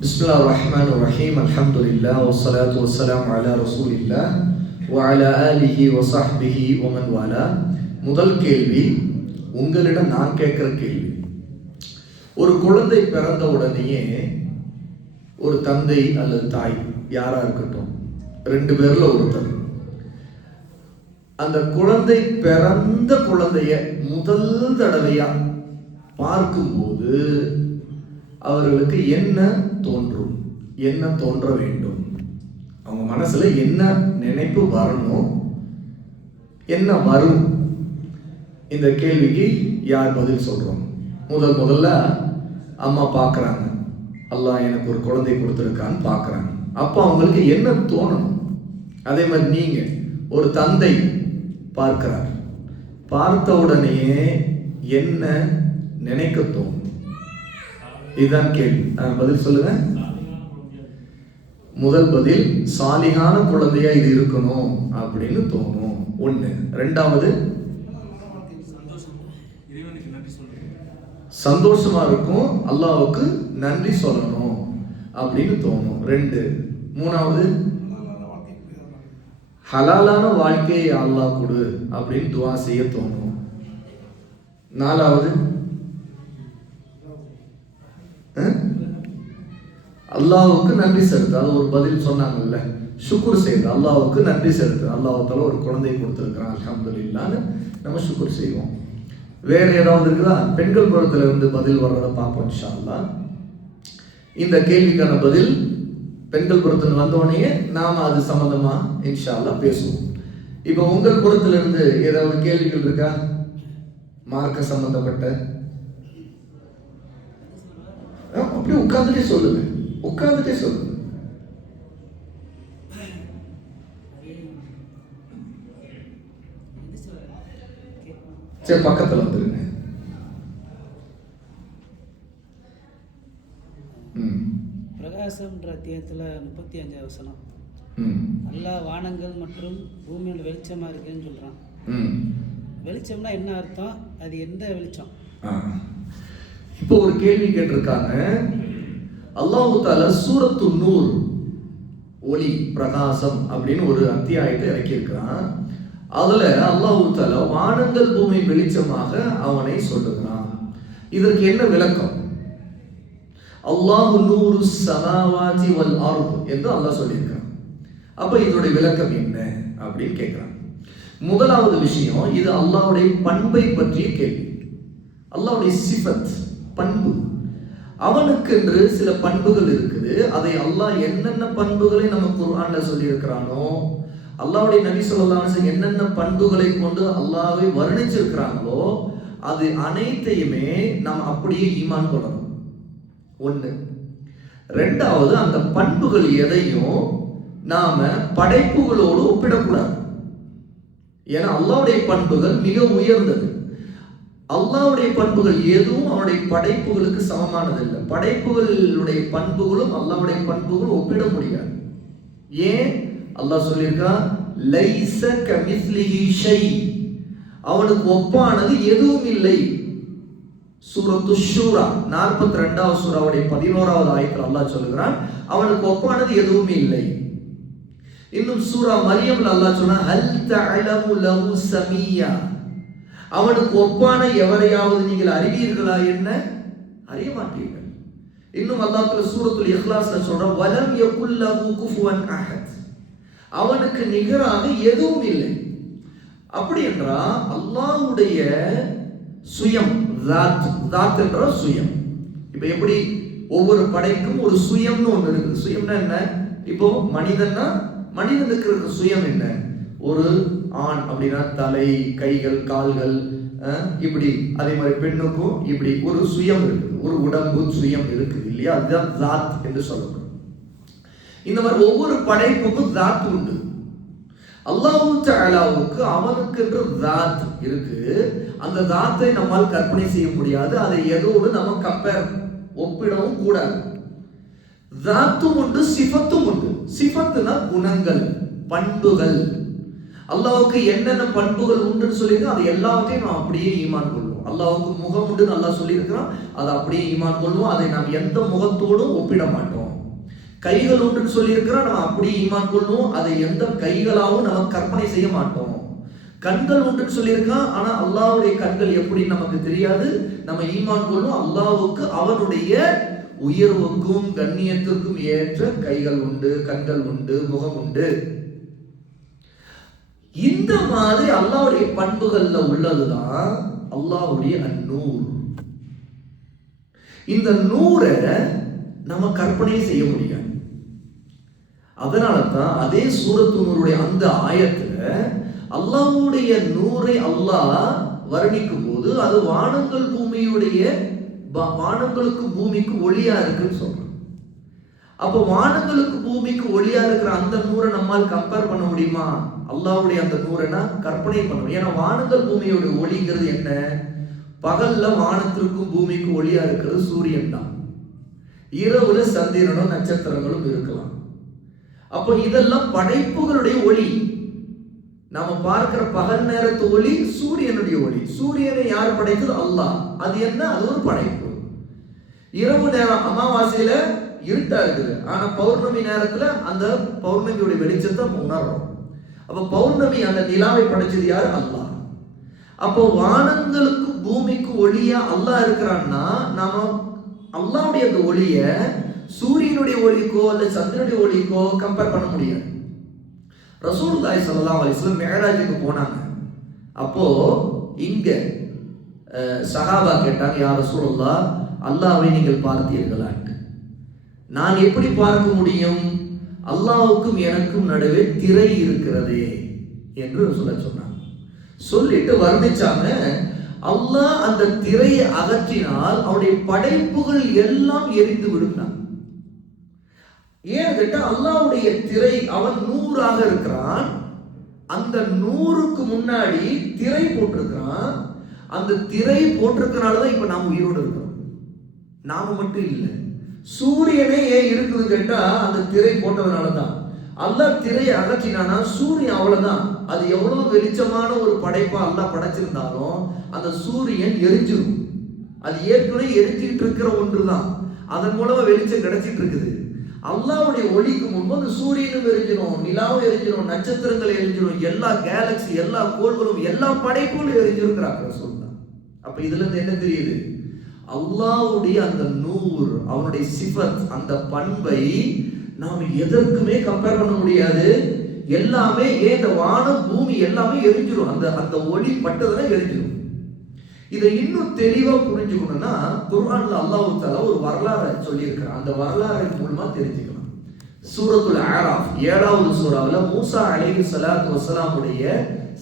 பிஸ்மில்லாஹிர்ரஹ்மானிர்ரஹீம். அல்ஹம்துலில்லாஹ் வஸ்ஸலாத்து வஸ்ஸலாமு அலா ரசூலில்லாஹ் வ அலா ஆலிஹி வ ஸஹ்பிஹி வ மன் வாலா. முதல் கேள்வி, உங்களிடம் நான் கேட்கிற கேள்வி. ஒரு குழந்தை பிறந்த உடனேயே ஒரு தந்தை அல்லது தாய் யாரா இருக்கட்டும், ரெண்டு பேர்ல ஒருத்தர் அந்த குழந்தை பிறந்த குழந்தைய முதல் தடவையா பார்க்கும்போது அவர்களுக்கு என்ன தோன்றும், என்ன தோன்ற வேண்டும், அவங்க மனசுல என்ன நினைப்பு வரணும், என்ன வரும்? இந்த கேள்விக்கு யார் பதில் சொல்றோம்? முதல்ல அம்மா பார்க்கறாங்க, அல்லாஹ் எனக்கு ஒரு குழந்தை கொடுத்துருக்கான்னு பார்க்கறாங்க. அப்போ அவங்களுக்கு என்ன தோணும்? அதே மாதிரி நீங்க ஒரு தந்தை பார்க்கிறார், பார்த்த உடனேயே என்ன நினைக்க தோணும்? இதுதான் கேள்வி. பதில் சொல்லுங்க. முதல் பதில், சாலிகான குழந்தையா இது இருக்கணும் அப்படின்னு தோணும். ஒண்ணு. ரெண்டாவது, சந்தோஷமா இருக்கும், அல்லாஹ்வுக்கு நன்றி சொல்லணும் அப்படின்னு தோணும். ரெண்டு. மூணாவது, ஹலாலான வாழ்க்கையை அல்லாஹ் கொடு அப்படின்னு துஆ செய்ய தோணும். நாலாவது, அல்லாஹ்வுக்கு நன்றி செலுத்து. அது ஒரு பதில் சொன்னாங்கல்ல, சுக்குர் செய்யுது, அல்லாஹ்வுக்கு நன்றி செலுத்து, அல்லாஹ்வுத்தால ஒரு குழந்தையை கொடுத்துருக்கிறான் அல்ஹம்துலில்லாஹ்னு நம்ம சுக்குர் செய்வோம். வேற ஏதாவது இருக்குதா? பெண்கள் புறத்துல இருந்து பதில் வர்றதை பார்ப்போம் இன்ஷா அல்லாஹ். இந்த கேள்விக்கான பதில் பெண்கள் புறத்துல வந்தோடனே நாம அது சம்பந்தமா இன்ஷா அல்லாஹ் பேசுவோம். இப்போ உங்கள் புறத்துல இருந்து ஏதாவது கேள்விகள் இருக்கா? மார்க்க சம்பந்தப்பட்ட? அப்படியே உட்கார்ந்துட்டே சொல்லுங்க, உட்கார்ந்துட்டே சொல்லுங்க. சரி, பக்கத்துல வந்துருங்க. பிரகாசம்ன்ற அத்தியாயத்துல 35 வசனம், அல்லாஹ் வானங்கள் மற்றும் பூமியோட வெளிச்சமா இருக்குன்னு சொல்றான். வெளிச்சம்னா என்ன அர்த்தம்? அது எந்த வெளிச்சம்? இப்போ ஒரு கேள்வி கேட்டிருக்காங்க. அல்லாஹ் தஆலா சூரத்து நூர், ஒளி பிரகாசம் அப்படின்னு ஒரு அத்தியாயத்தை இறக்கி இருக்கிறான். அதுல அல்லாஹ் தஆலா வானங்கள் பூமி வெளிச்சமாக அவனை சொல்லுகிறான். இதற்கு என்ன விளக்கம்? அல்லாஹ் நூரு ஸமாவாதி வல் அர்த் என்று அல்லாஹ் சொல்லியிருக்கான். அப்ப இதனுடைய விளக்கம் என்ன அப்படின்னு கேட்கிறான். முதலாவது விஷயம், இது அல்லாஹ்வுடைய பண்பை பற்றிய கேள்வி. அல்லாஹ்வுடைய சிஃபத், பண்பு. அவனுக்கு என்று சில பண்புகள் இருக்குது. அதை அல்லாஹ் என்னென்ன பண்புகளை நம்ம குர்ஆன்ல சொல்லி இருக்கிறானோ, அல்லாஹ்வுடைய நபி ஸல்லல்லாஹு அலைஹி வஸல்லம் என்னென்ன பண்புகளை கொண்டு அல்லாஹ்வை வர்ணிச்சிருக்கிறாங்களோ அது அனைத்தையுமே நாம் அப்படியே ஈமான் கொள்ளணும். ஒண்ணு. ரெண்டாவது, அந்த பண்புகள் எதையும் நாம படைப்புகளோடு ஒப்பிடக்கூடாது. ஏன்னா அல்லாஹ்வுடைய பண்புகள் மிக உயர்ந்தது. அல்லாஹ்வுடைய பண்புகள் எதுவும் அவனுடைய படைப்புகளுக்கு சமமானது இல்லை. படைப்புகளுடைய பண்புகளும் அல்லாஹ்வுடைய பண்புகளும் ஒப்பிட முடியாது. ஏன்? அல்லாஹ் சொல்லியிருக்கான், லைஸ கமிஸ்லிஹி ஷை, அவனுக்கு ஒப்பானது எதுவும் இல்லை. சூரத்து ஷூரா 42வது சூராவுடைய 11வது ஆயத்தில் அல்லாஹ் சொல்லுகிறான், அவனுக்கு ஒப்பானது எதுவும் இல்லை. இன்னும் சூரா மரியம்ல அல்லாஹ் சொன்னா, ஹல் தஅலமு லஹு சமியா, அவனுக்கு ஒப்பான எவரையாவது நீங்கள் அறிவீர்களா? என்ன? அறிய மாட்டீர்கள். இன்னும் அல்லாஹ் சூரத்துல் இக்லாஸ்ல சொல்றான், வலம் யகுல் லஹு குஃபுவன் அஹத், அவனுக்கு நிகராக எதுவும் இல்லை. அப்படி என்றால் அல்லாஹ்வுடைய சுயம், தாத் என்ற சுயம். இப்ப எப்படி ஒவ்வொரு படைக்கும் ஒரு சுயம்னு ஒன்று இருக்குது. சுயம்னா என்ன? இப்போ மனிதன்னா மனிதனுக்கு இருக்கிற சுயம் என்ன? ஒரு ஆண் அப்படின்னா தலை, கைகள், கால்கள், இப்படி. அதே மாதிரி பெண்ணுக்கும் இப்படி ஒரு சுயம் இருக்குது, ஒரு உடம்பு சுயம் இருக்குது இல்லையா? அதுதான் தாத் என்று சொல்லப்படும். இந்த மாதிரி ஒவ்வொரு படைப்புக்கும் தாத் உண்டு. அல்லாஹ் தஆலாவுக்கு அவனுக்கு என்று தாத் இருக்கு. அந்த தாத்தை நம்மால் கற்பனை செய்ய முடியாது. அதை எதோடு நம்ம கம்பேர், ஒப்பிடவும் கூடாது. தாத்தும் உண்டு, சிஃபத்தும் உண்டு. சிஃபத்துனா குணங்கள், பண்புகள். அல்லாஹ்வுக்கு என்னென்ன பண்புகள் உண்டுன்னு சொல்லியிருக்கோம், அது எல்லாத்தையும் நாம் அப்படியே ஈமான் கொள்வோம். அல்லாஹ்வுக்கு முகம் உண்டு நல்லா சொல்லியிருக்கிறான். அதை அப்படியே ஈமான் கொள்வோம். அதை நாம் எந்த முகத்தோடும் ஒப்பிட மாட்டோம். கைகள் உண்டுன்னு சொல்லியிருக்கிறான், நம்ம அப்படியே ஈமான் கொள்வோம். அதை எந்த கைகளாகவும் நம்ம கற்பனை செய்ய மாட்டோம். கண்கள் உண்டுன்னு சொல்லியிருக்கான், ஆனா அல்லாஹ்வுடைய கண்கள் எப்படி நமக்கு தெரியாது. நம்ம ஈமான் கொள்வோம், அல்லாஹ்வுக்கு அவனுடைய உயர்வுக்கும் கண்ணியத்திற்கும் ஏற்ற கைகள் உண்டு, கண்கள் உண்டு, முகம் உண்டு. இந்த மாதிரி அல்லாஹ்வுடைய பண்புகள்ல உள்ளதுதான் அல்லாஹ்வுடைய அந்நூர். இந்த நூரை நம்ம கற்பனை செய்ய முடியாது. அதனால தான் அதே சூரத்து நூருடைய அந்த ஆயத்துல அல்லாஹ்வுடைய நூரை அல்லாஹ் வர்ணிக்கும் போது அது வானங்கள் பூமியுடைய வானங்களுக்கு பூமிக்கு ஒளியா இருக்குன்னு சொல்றான். அப்போ வானங்களுக்கு பூமிக்கு ஒளியா இருக்கிற அந்த நூரை நம்மால் கம்பேர் பண்ண முடியுமா? அல்லாஹ்வுடைய அந்த நூரைனா கற்பனை பண்ணுவோம். ஏன்னா வானங்கள் பூமியோட ஒளிங்கிறது என்ன? பகல்ல வானத்திற்கும் பூமிக்கு ஒளியா இருக்கிறது சூரியன் தான். இரவுல சந்திரனும் நட்சத்திரங்களும் இருக்கலாம். அப்போ இதெல்லாம் படைப்புகளுடைய ஒளி. நாம பார்க்கிற பகல் நேரத்து ஒளி சூரியனுடைய ஒளி. சூரியனை யார் படைத்தது? அல்லாஹ். அது என்ன? அது ஒரு படைப்பு. இரவு நேரம் அமாவாசையில இருட்டா இருக்குது, ஆனா பௌர்ணமி நேரத்துல அந்த பௌர்ணமியுடைய வெளிச்சத்தை உணர்றோம். அப்ப பௌர்ணமி அந்த நிலாவை படைச்சது யார்? அல்லாஹ். அப்போ வானங்களுக்கு பூமிக்கு ஒளியா அல்லாஹ் இருக்கிறான்னா நாம அல்லாஹ்வுடைய அந்த ஒளிய சூரியனுடைய ஒளிக்கோ அல்ல சந்திரனுடைய ஒளிக்கோ கம்பேர் பண்ண முடியாது. ரசூலுல்லாஹி ஸல்லல்லாஹு அலைஹி வஸல்லம் மிஅராஜுக்கு போனாங்க. அப்போ இங்க சஹாபா கேட்டாங்க, யா ரசூலுல்லாஹ், அல்லாஹ்வை நீங்கள் பார்த்தீர்களா? நான் எப்படி பார்க்க முடியும்? அல்லாஹ்வுக்கும் எனக்கும் நடுவே திரை இருக்கிறதே என்று சொன்னாங்க. சொல்லிட்டு வர்ணிச்சாங்க, அல்லாஹ் அந்த திரையை அகற்றினால் அவருடைய படைப்புகள் எல்லாம் எரிந்து விடுனாங்க. ஏன் கேட்டா அல்லாஹ்வுடைய திரை, அவன் நூறாக இருக்கிறான். அந்த நூறுக்கு முன்னாடி திரை போட்டிருக்கிறான். அந்த திரை போட்டிருக்கனாலதான் இப்ப நாம் உயிரோடு இருக்கிறோம். நாம மட்டும் இல்லை, சூரியனே ஏன் இருக்குது கேட்டா அந்த திரை போட்டதுனாலதான். அல்லாஹ் திரையை அகற்றினானா சூரியன் அவ்வளவுதான். அது எவ்வளவு வெளிச்சமான ஒரு படைப்பா அல்லாஹ் படைச்சிருந்தாலும் அந்த சூரியன் எரிஞ்சிடும். அது ஏற்கனவே எரிஞ்சிட்டு இருக்கிற ஒன்றுதான், அதன் மூலமா வெளிச்சம் கிடைச்சிட்டு இருக்குது. அல்லாஹ்வுடைய ஒளிக்கு முன்பு அந்த சூரியனும் எரிஞ்சிடும், நிலாவும் எரிஞ்சிடும், நட்சத்திரங்கள் எரிஞ்சிடும், எல்லா கேலக்சி, எல்லா கோள்களும், எல்லா படைப்புகளும் எரிஞ்சிருக்கிறாங்க சொல்றாங்க. அப்ப இதுல இருந்து என்ன தெரியுது? அல்லாஹ்வுடைய அந்த நூர், அவனுடைய சிஃபத், அந்த பண்பை நாம் எதற்குமே கம்பேர் பண்ண முடியாது. எல்லாமே இந்த வானம் பூமி எல்லாமே எரிஞ்சிடும். அந்த ஒளி பட்டதுனா எரிஞ்சிடும். இதை இன்னும் தெளிவா புரிஞ்சுக்கணும்னா குர்ஆன்ல அல்லாஹ் தஆலா ஒரு வரலாறை சொல்லியிருக்கிறான். அந்த வரலாறின் மூலமா தெரிஞ்சுக்கலாம். சூரத்துல் ஆராஃப் 7வது சூறாவுல மூசா அலைஹிஸ்ஸலாத்து வஸலாமுடைய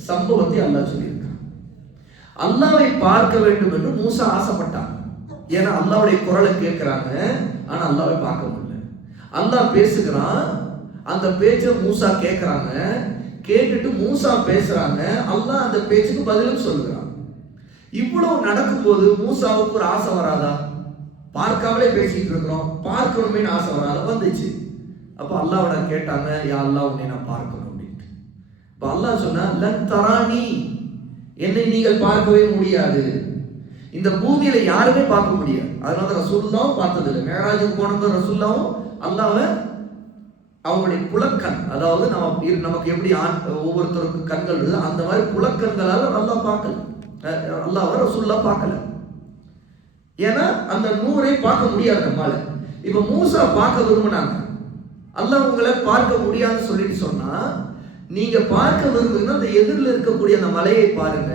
சம்பவத்தை அல்லாஹ் சொல்லியிருக்கான். அல்லாஹ்வை பார்க்க வேண்டும் என்று மூசா ஆசைப்பட்டான். ஏன்னா அல்லாஹ்வுடைய குரலை கேட்கிறாங்க, ஆனா அல்லாஹ்வை பார்க்க முடியல. அல்லாஹ் பேசுகிறான், அந்த பேச்சை மூசா கேட்கிறாங்க. கேட்டுட்டு மூசா பேசுறாங்க, அல்லாஹ் அந்த பேச்சுக்கு பதிலும் சொல்கிறான். இவ்வளவு நடக்கும்போது மூசாவுக்கு ஒரு ஆசை வராதா? பார்க்காமலே பேசிட்டு இருக்கிறோம், பார்க்கணுமே ஆசை வராத? வந்துச்சு. அப்ப அல்லாஹ்விட கேட்டாங்க, யா அல்லாஹ், உன்னை நான் பார்க்கணும் அப்படின்ட்டு. அப்ப அல்லாஹ் சொன்னா, லன் தரானி, என்னை நீங்கள் பார்க்கவே முடியாது. இந்த பூமியில யாருமே பார்க்க முடியாது. அதனால ரசூலுல்லாஹ் பார்த்தது இல்லை. மேராஜுக்கு போனது ரசூலுல்லாஹ் அல்லாஹ்வை அவங்களுடைய புலக்கண், அதாவது நமக்கு எப்படி ஒவ்வொருத்தருக்கு கண்கள் இருக்குது, அந்த மாதிரி புலக்கண்களால அல்லாஹ் பார்க்கல. அல்லாஹ்வை ரசூலுல்லாஹ் பார்க்கல. ஏன்னா அந்த நூரை பார்க்க முடியாது நம்மால. இப்ப மூசா பார்க்க விரும்பினாங்க. அல்லாஹ் உங்களை பார்க்க முடியாதுன்னு சொல்லிட்டு சொன்னா, நீங்க பார்க்க விரும்புங்கன்னா அந்த எதிரில் இருக்கக்கூடிய அந்த மலையை பாருங்க,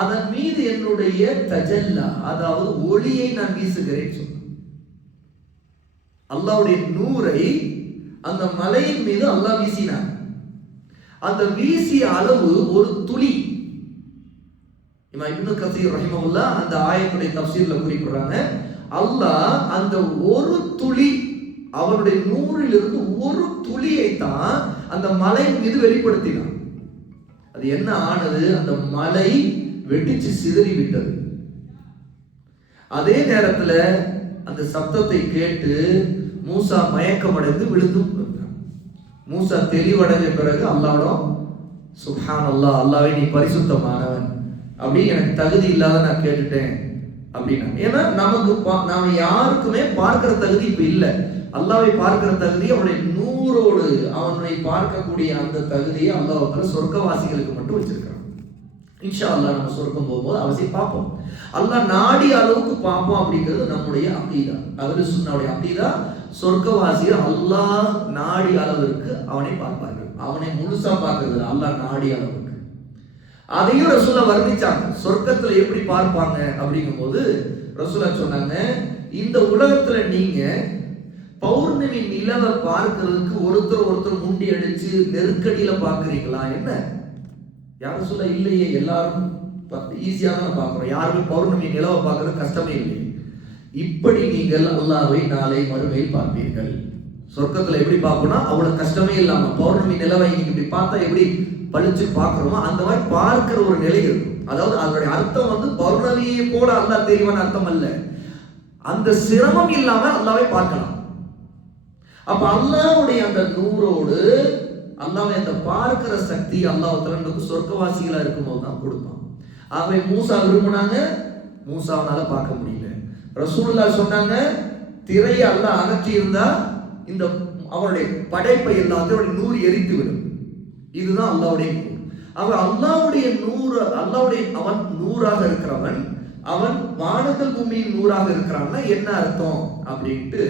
அதன் மீது என்னுடைய தஜல்லா, அதாவது ஒளியை நான் வீசுகிறேன் சொன்ன. அல்லாஹ்வுடைய நூரை அந்த மலையின் மீது அல்லாஹ் வீசினார். அந்த வீசிய அளவு ஒரு துளி. இப்னு கஸீர் ரஹிமஹுல்லாஹ் அந்த ஆயத்துடைய தஃப்சீர்ல குறிப்பிடுறாங்க, அல்லாஹ் அந்த ஒரு துளி, அவருடைய நூறிலிருந்து ஒரு துளியை தான் அந்த மலையின் மீது வெளிப்படுத்தினார். அது என்ன ஆனது? அந்த மலை வெடிச்சு சிதறி விட்டது. அதே நேரத்துல அந்த சத்தத்தை கேட்டு மூசா மயக்கமடைந்து விழுந்து மூசா தெளிவடைந்த பிறகு அல்லாஹ்விடம், சுப்ஹானல்லாஹ், அல்லாஹ்வே நீ பரிசுத்தமானவன், அப்படி எனக்கு தகுதி இல்லாத நான் கேட்டுட்டேன் அப்படின்னா. ஏன்னா நாம யாருக்குமே பார்க்கிற தகுதி இப்ப இல்லை. அல்லாவை பார்க்கிற தகுதி அவனுடைய நூறோடு அவனை பார்க்கக்கூடிய அந்த தகுதியை அல்லாஹ் சொர்க்கவாசிகளுக்கு மட்டும் வச்சிருக்கிறான். இன்ஷா அல்லாஹ் நம்ம சொர்க்கம் போகும்போது அவசியம் பார்ப்போம். அல்லாஹ் நாடி அளவுக்கு பார்ப்போம் அப்படிங்கிறது நம்முடைய அகீதா. அஹ்லுஸ் சுன்னாவுடைய அகீதா. சொர்க்கவாசிகள் அல்லாஹ் நாடி அளவிற்கு அவனை பார்ப்பார்கள். அவனை முழுசா பார்க்கறது அல்லாஹ் நாடி அளவுக்கு. அதையும் ரசூலா வர்ணிச்சாங்க. சொர்க்கத்துல எப்படி பார்ப்பாங்க அப்படிங்கும் போது ரசூலா சொன்னாங்க, இந்த உலகத்துல நீங்க பௌர்ணமி நிலவை பார்க்கிறதுக்கு ஒருத்தர் முண்டி அடிச்சு நெருக்கடியில பார்க்கிறீங்களா? என்ன யாரும் சொல்ல இல்லையே, எல்லாரும் ஈஸியா தான் பார்க்கிறோம். யாருமே பௌர்ணமி நிலவை பார்க்கறது கஷ்டமே இல்லை. இப்படி நீங்கள் அல்லாஹ்வை நாளை மறுமையில் பார்ப்பீர்கள். சொர்க்கத்துல எப்படி பார்க்கணும், அவ்வளவு கஷ்டமே இல்லாம பௌர்ணமி நிலவை இப்படி பார்த்தா எப்படி பழிச்சு பார்க்கிறோமோ அந்த மாதிரி பார்க்கிற ஒரு நிலை இருக்கும். அதாவது அதனுடைய அர்த்தம் பௌர்ணமியை போல அல்லாஹ் தெரிவான அர்த்தம் அல்ல. அந்த சிரமம் இல்லாம அல்லாஹ்வை பார்க்கலாம். அப்ப அல்லாஹ்வுடைய அந்த நூறோடு அல்லாஹ்வை அந்த பார்க்கிற சக்தி அல்லாஹ் தஆலா சொர்க்கவாசிகளா இருக்கும்போது தான் கொடுப்பான். ஆகவே மூசா விரும்பினாங்க, மூசாவனால பார்க்க முடியல. ரசூலுல்லாஹ் சொன்னாங்க, திரையை அல்லாஹ் அகற்றி இருந்தா இந்த அவருடைய படைப்பை எல்லாத்தையும் நூறு எரித்து விடும். இதுதான் அல்லாஹ்வுடைய நூறு. அவன் அல்லாஹ்வுடைய நூறு, அல்லாஹ்வுடைய அவன் நூறாக இருக்கிறவன், அவன் வானங்கள் பூமியின் நூறாக இருக்கிறான்னா என்ன அர்த்தம் அப்படின்ட்டு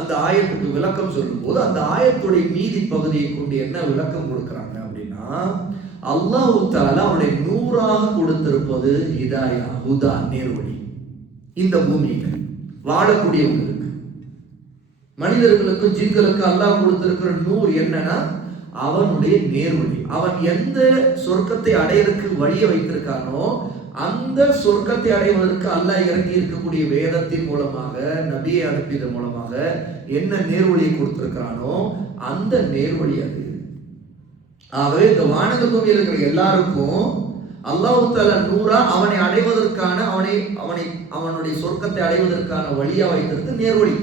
அந்த ஆயத்துக்கு விளக்கம் சொல்லும் போது அந்த ஆயத்துடைய மீதி பகுதியை கொண்டு என்ன விளக்கம் கொடுக்கிறாங்க அப்படின்னா, அல்லாஹ் தஆலா அவனுடைய நூறாக கொடுத்திருப்பது ஹிதாயா, ஹுதா, நேர்வழி. இந்த பூமியில வாழக்கூடியவங்களுக்கு, மனிதர்களுக்கு, ஜின்களுக்கு அல்லாஹ் கொடுத்திருக்கிற நூறு என்னன்னா அவனுடைய நேர்வழி. அவன் எந்த சொர்க்கத்தை அடையறதுக்கு வழியை வைத்திருக்கானோ அந்த சொர்க்கத்தை அடைவதற்கு அல்லாஹ் இறங்கி இருக்கக்கூடிய வேதத்தின் மூலமாக, நபியை அனுப்பியதன் மூலமாக என்ன நேர்வழியை கொடுத்திருக்கிறானோ அந்த நேர்வழி அது. ஆகவே இந்த வானக பூமியில் இருக்கிற எல்லாருக்கும் அல்லாஹ் தஆலா நூறா அவனை அடைவதற்கான அவனுடைய சொர்க்கத்தை அடைவதற்கான வழியா வைத்திருக்க நேர்வழி.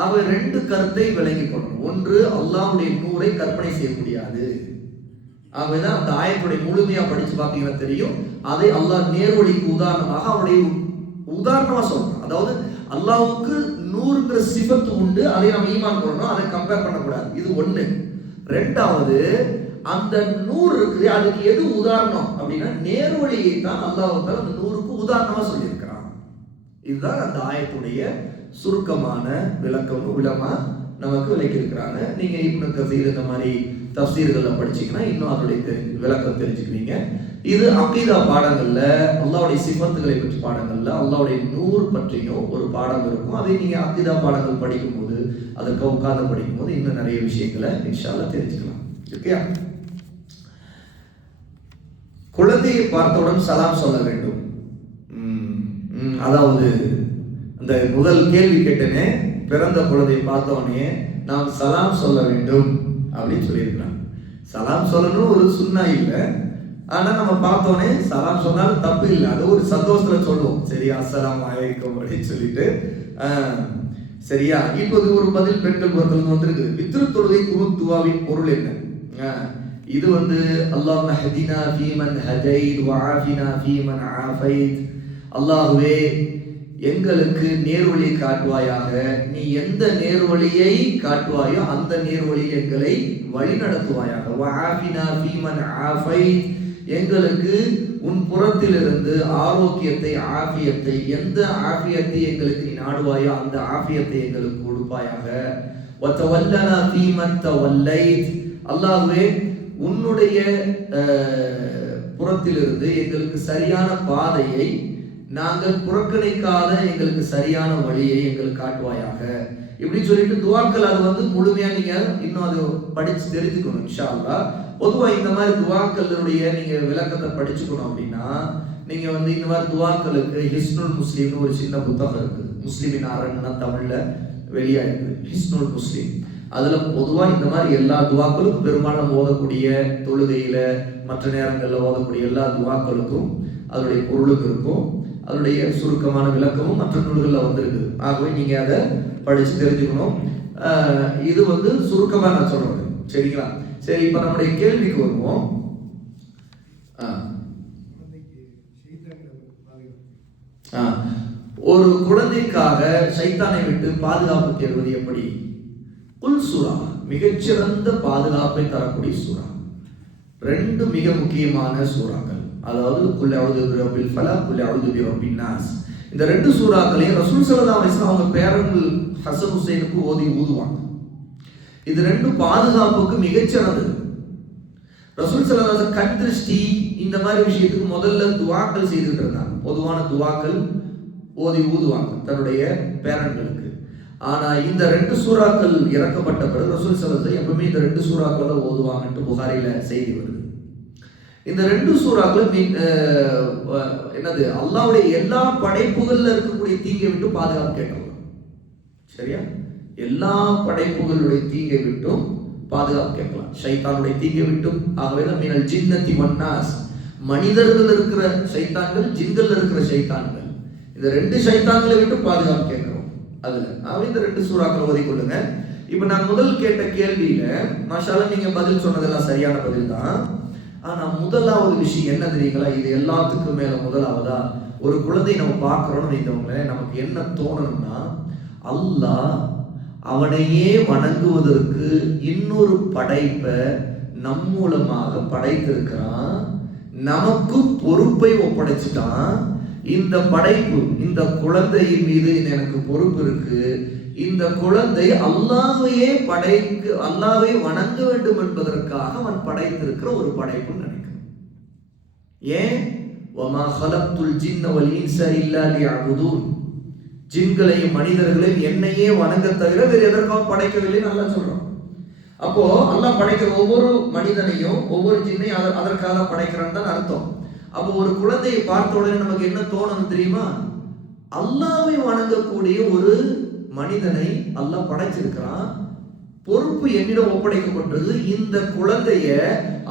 ஆகவே ரெண்டு கருத்தை விளங்கிக் கொள்ளணும். ஒன்று, அல்லாஹ்வுடைய நூரை கற்பனை செய்ய முடியாது. ஆகவேதான் அந்த ஆயத்துடைய முழுமையா படிச்சு பார்த்தீங்கன்னா தெரியும். அதை அல்லாஹ் நேர்வழிக்கு உதாரணமாக அவருடைய உதாரணமா சொல்றான். அதாவது அல்லாஹ்வுக்கு நூறுங்கிற சிஃபத்து உண்டு, அதை நம்ம ஈமான் கொள்ளணும், அதை கம்பேர் பண்ணக்கூடாது. இது ஒண்ணு. ரெண்டாவது, அந்த நூறு இருக்குது, அதுக்கு எது உதாரணம் அப்படின்னா நேர்வழியை தான் அல்லாஹ் தஆலா அந்த நூறுக்கு உதாரணமா சொல்லியிருக்கிறான். இதுதான் அந்த ஆயத்துடைய சுருக்கமான விளக்கம், விளமா நமக்கு விளக்கி இருக்கிறாங்க. நீங்க இப்னு கஸீர் இந்த மாதிரி தஃசீர்கள்ல படிச்சீங்கன்னா இன்னும் அதோடைய விளக்கம் தெரிஞ்சுக்குவீங்க. இது அகீதா பாடங்கள்ல அல்லாஹ்வுடைய சிஃபத்துகளை பற்றி பாடங்கள்ல அல்லாஹ்வுடைய நூறு பற்றியும் ஒரு பாடம் இருக்கும். அதை நீங்க அகீதா பாடங்கள் படிக்கும்போது, அதற்கு உட்கார்ந்து படிக்கும்போது இன்னும் நிறைய விஷயங்களை இன்ஷா அல்லாஹ் தெரிஞ்சுக்கலாம். ஓகே, குழந்தையை பார்த்தவுடன் சலாம் சொல்ல வேண்டும். அதாவது அந்த முதல் கேள்வி கேட்டனே, பிறந்த குழந்தையை பார்த்தோடனே நாம் சலாம் சொல்ல வேண்டும் அப்படின்னு சொல்லியிருக்கிறாங்க. சலாம் சொல்லணும் ஒரு சுன்னா இல்லை, ஆனா நம்ம பார்த்தோன்னே சலாம் சொன்னாலும் தப்பு இல்லை, அது ஒரு சந்தோஷத்துல சொல்லுவோம். சரியா, அஸ்ஸலாமு அலைக்கும் அப்படின்னு சொல்லிட்டு சரியா. இப்போது ஒரு பதில் பெண்கள் பொறுத்தவரை வந்திருக்கு. வித்ரு தொழுகை குனூத் துஆவின் பொருள் என்ன? இது அல்லாஹும்ம ஹதினா ஃபீமன் ஹதைத் வ ஆஃபினா ஃபீமன் ஆஃபைத். அல்லாஹ்வே எங்களுக்கு நேர்வழியை காட்டுவாயாக, நீ எந்த நேர்வழியை காட்டுவாயோ அந்த நேர்வழியில் எங்களை வழி நடத்துவாயாக. வ ஆஃபினா ஃபீமன் ஆஃபைத், எங்களுக்கு உன் புறத்திலிருந்து ஆரோக்கியத்தை, ஆஃபியத்தை, எந்த ஆஃபியத்தை எங்களுக்கு நீ நாடுவாயோ அந்த ஆஃபியத்தை எங்களுக்கு கொடுப்பாயாக. வ தவல்லனா ஃபீமன் தவல்லைத், அல்லாஹ்வே உன்னுடைய புறத்திலிருந்து எங்களுக்கு சரியான பாதையை, நாங்கள் புறக்கணிக்காத எங்களுக்கு சரியான வழியை எங்களுக்கு காட்டுவாயாக. இப்படி சொல்லிட்டு துவாக்கள் அது முழுமையா நீங்க இன்னும் அதை படிச்சு தெரிஞ்சுக்கணும் இன்ஷா அல்லாஹ். பொதுவா இந்த மாதிரி துவாக்களுடைய நீங்க விளக்கத்தை படிச்சுக்கணும் அப்படின்னா நீங்க இந்த மாதிரி துவாக்களுக்கு ஹிஸ்னுல் முஸ்லிம்னு ஒரு சின்ன புத்தகம் இருக்கு. முஸ்லிமின் அரண்னா தமிழ்ல வெளியாயிருக்கு, ஹிஸ்னுல் முஸ்லிம். அதுல பொதுவா இந்த மாதிரி எல்லா துவாக்களுக்கும் பெரும்பாலும் ஓதக்கூடிய, தொழுகையில மற்ற நேரங்களில் ஓதக்கூடிய எல்லா துவாக்களுக்கும் அதனுடைய பொருளும் இருக்கும், அதனுடைய சுருக்கமான விளக்கமும் மற்ற நூல்களில் வந்திருக்கு. ஆகவே நீங்க அதை படிச்சு தெரிஞ்சுக்கணும். இது சுருக்கமா நான் சொல்றது, சரிங்களா? சரி, இப்ப நம்முடைய கேள்விக்கு வருவோம். ஒரு குழந்தைக்காக சைத்தானை விட்டு பாதுகாப்பு தேடுவது எப்படி? குல் சூரா மிகச்சிறந்த பாதுகாப்பை தரக்கூடிய சூரா. 2 மிக முக்கியமான சூறாக்கள், அதாவது குல் அஊது பிரப்பில் ஃபலக், குல் அஊது பிரப்பின் நாஸ். இந்த 2 சூறாக்களையும் ரசூல் ஸல்லல்லாஹு அலைஹி வஸல்லம் அவங்க பேரன்கள் ஹசன் ஹுசைனுக்கு ஓதி ஊதுவாங்க. இது 2 பாதுகாப்புக்கு மிகச்சிறந்தது. ரசூல் ஸல்லல்லாஹு அலைஹி வஸல்லம் கண் திருஷ்டி இந்த மாதிரி விஷயத்துக்கு முதல்ல துஆக்கள் செய்துட்டு இருந்தாங்க. பொதுவான துஆக்கள் ஓதி ஊதுவாங்க தன்னுடைய பேரன்களுக்கு. ஆனா இந்த 2 சூறாக்கள் இறக்கப்பட்ட பிறகு ரசூல் ஸல்லல்லாஹு அலைஹி வஸல்லம் எப்பவுமே இந்த 2 சூறாக்களை தான் ஓதுவாங்கன்னு புகாரில செய்தி வருது. இந்த 2 சூறாக்கள் என்னது, அல்லாஹ்வுடைய எல்லா படைப்புகள்ல இருக்கக்கூடிய தீங்கை விட்டு பாதுகாப்பு கேட்டவங்க. சரியா? எல்லா படைப்புகளுடைய தீங்கை விட்டும் பாதுகாப்பு கேட்கலாம், ஷைத்தானுடைய தீங்கை விட்டும். ஆகவேதான் மினல் ஜின்னதி வன்னாஸ், மனிதர்கள் இருக்கிற ஷைத்தான்கள், ஜின்கள் இருக்கிற ஷைத்தான்கள், இந்த 2 ஷைத்தான்களை விட்டு பாதுகாப்பு கேட்கிறோம். அதுல இந்த 2 சூறாக்களை ஓதி கொள்ளுங்க. இப்ப நான் முதல் கேட்ட கேள்வியில மாஷாஅல்லாஹ் நீங்க பதில் சொன்னதெல்லாம் சரியான பதில் தான். ஆனா முதலாவது விஷயம் என்ன தெரியுங்களா? இது எல்லாத்துக்கும் மேல முதலாவதா ஒரு குழந்தை நம்ம பார்க்கிறோம்னு வைத்தவங்களே, நமக்கு என்ன தோணணும்னா, அல்லாஹ் அவனையே வணங்குவதற்கு இன்னொரு படைப்பை நம் மூலமாக படைத்திருக்கிறான், நமக்கு பொறுப்பை ஒப்படைச்சிட்டான். இந்த படைப்பு, இந்த குழந்தையின் மீது எனக்கு பொறுப்பு இருக்கு. இந்த குழந்தை அல்லாஹ்வையே அல்லாஹ்வை வணங்க வேண்டும் என்பதற்காக அவன் படைத்திருக்கிற ஒரு படைப்புன்னு நினைக்கிறேன். ஏன்? வமா ஹலக்துல் ஜின்ன வல் இன்ஸ இல்லா லியஅபுதூன், ஜின்களையும் மனிதர்களையும் என்னையே வணங்க தவிர வேறு எதற்காக படைக்கவில்லை நல்லா சொல்றோம். அப்போ அல்லாஹ் படைக்கிற ஒவ்வொரு மனிதனையும் ஒவ்வொரு ஜின்னையும் அதற்காக படைக்கிறான்னு தான் அர்த்தம். அப்போ ஒரு குழந்தையை பார்த்த உடனே நமக்கு என்ன தோணும் தெரியுமா? அல்லாஹ்வை வணங்கக்கூடிய ஒரு மனிதனை அல்லாஹ் படைச்சிருக்கிறான், பொறுப்பு என்னிடம் ஒப்படைக்கப்பட்டது. இந்த குழந்தைய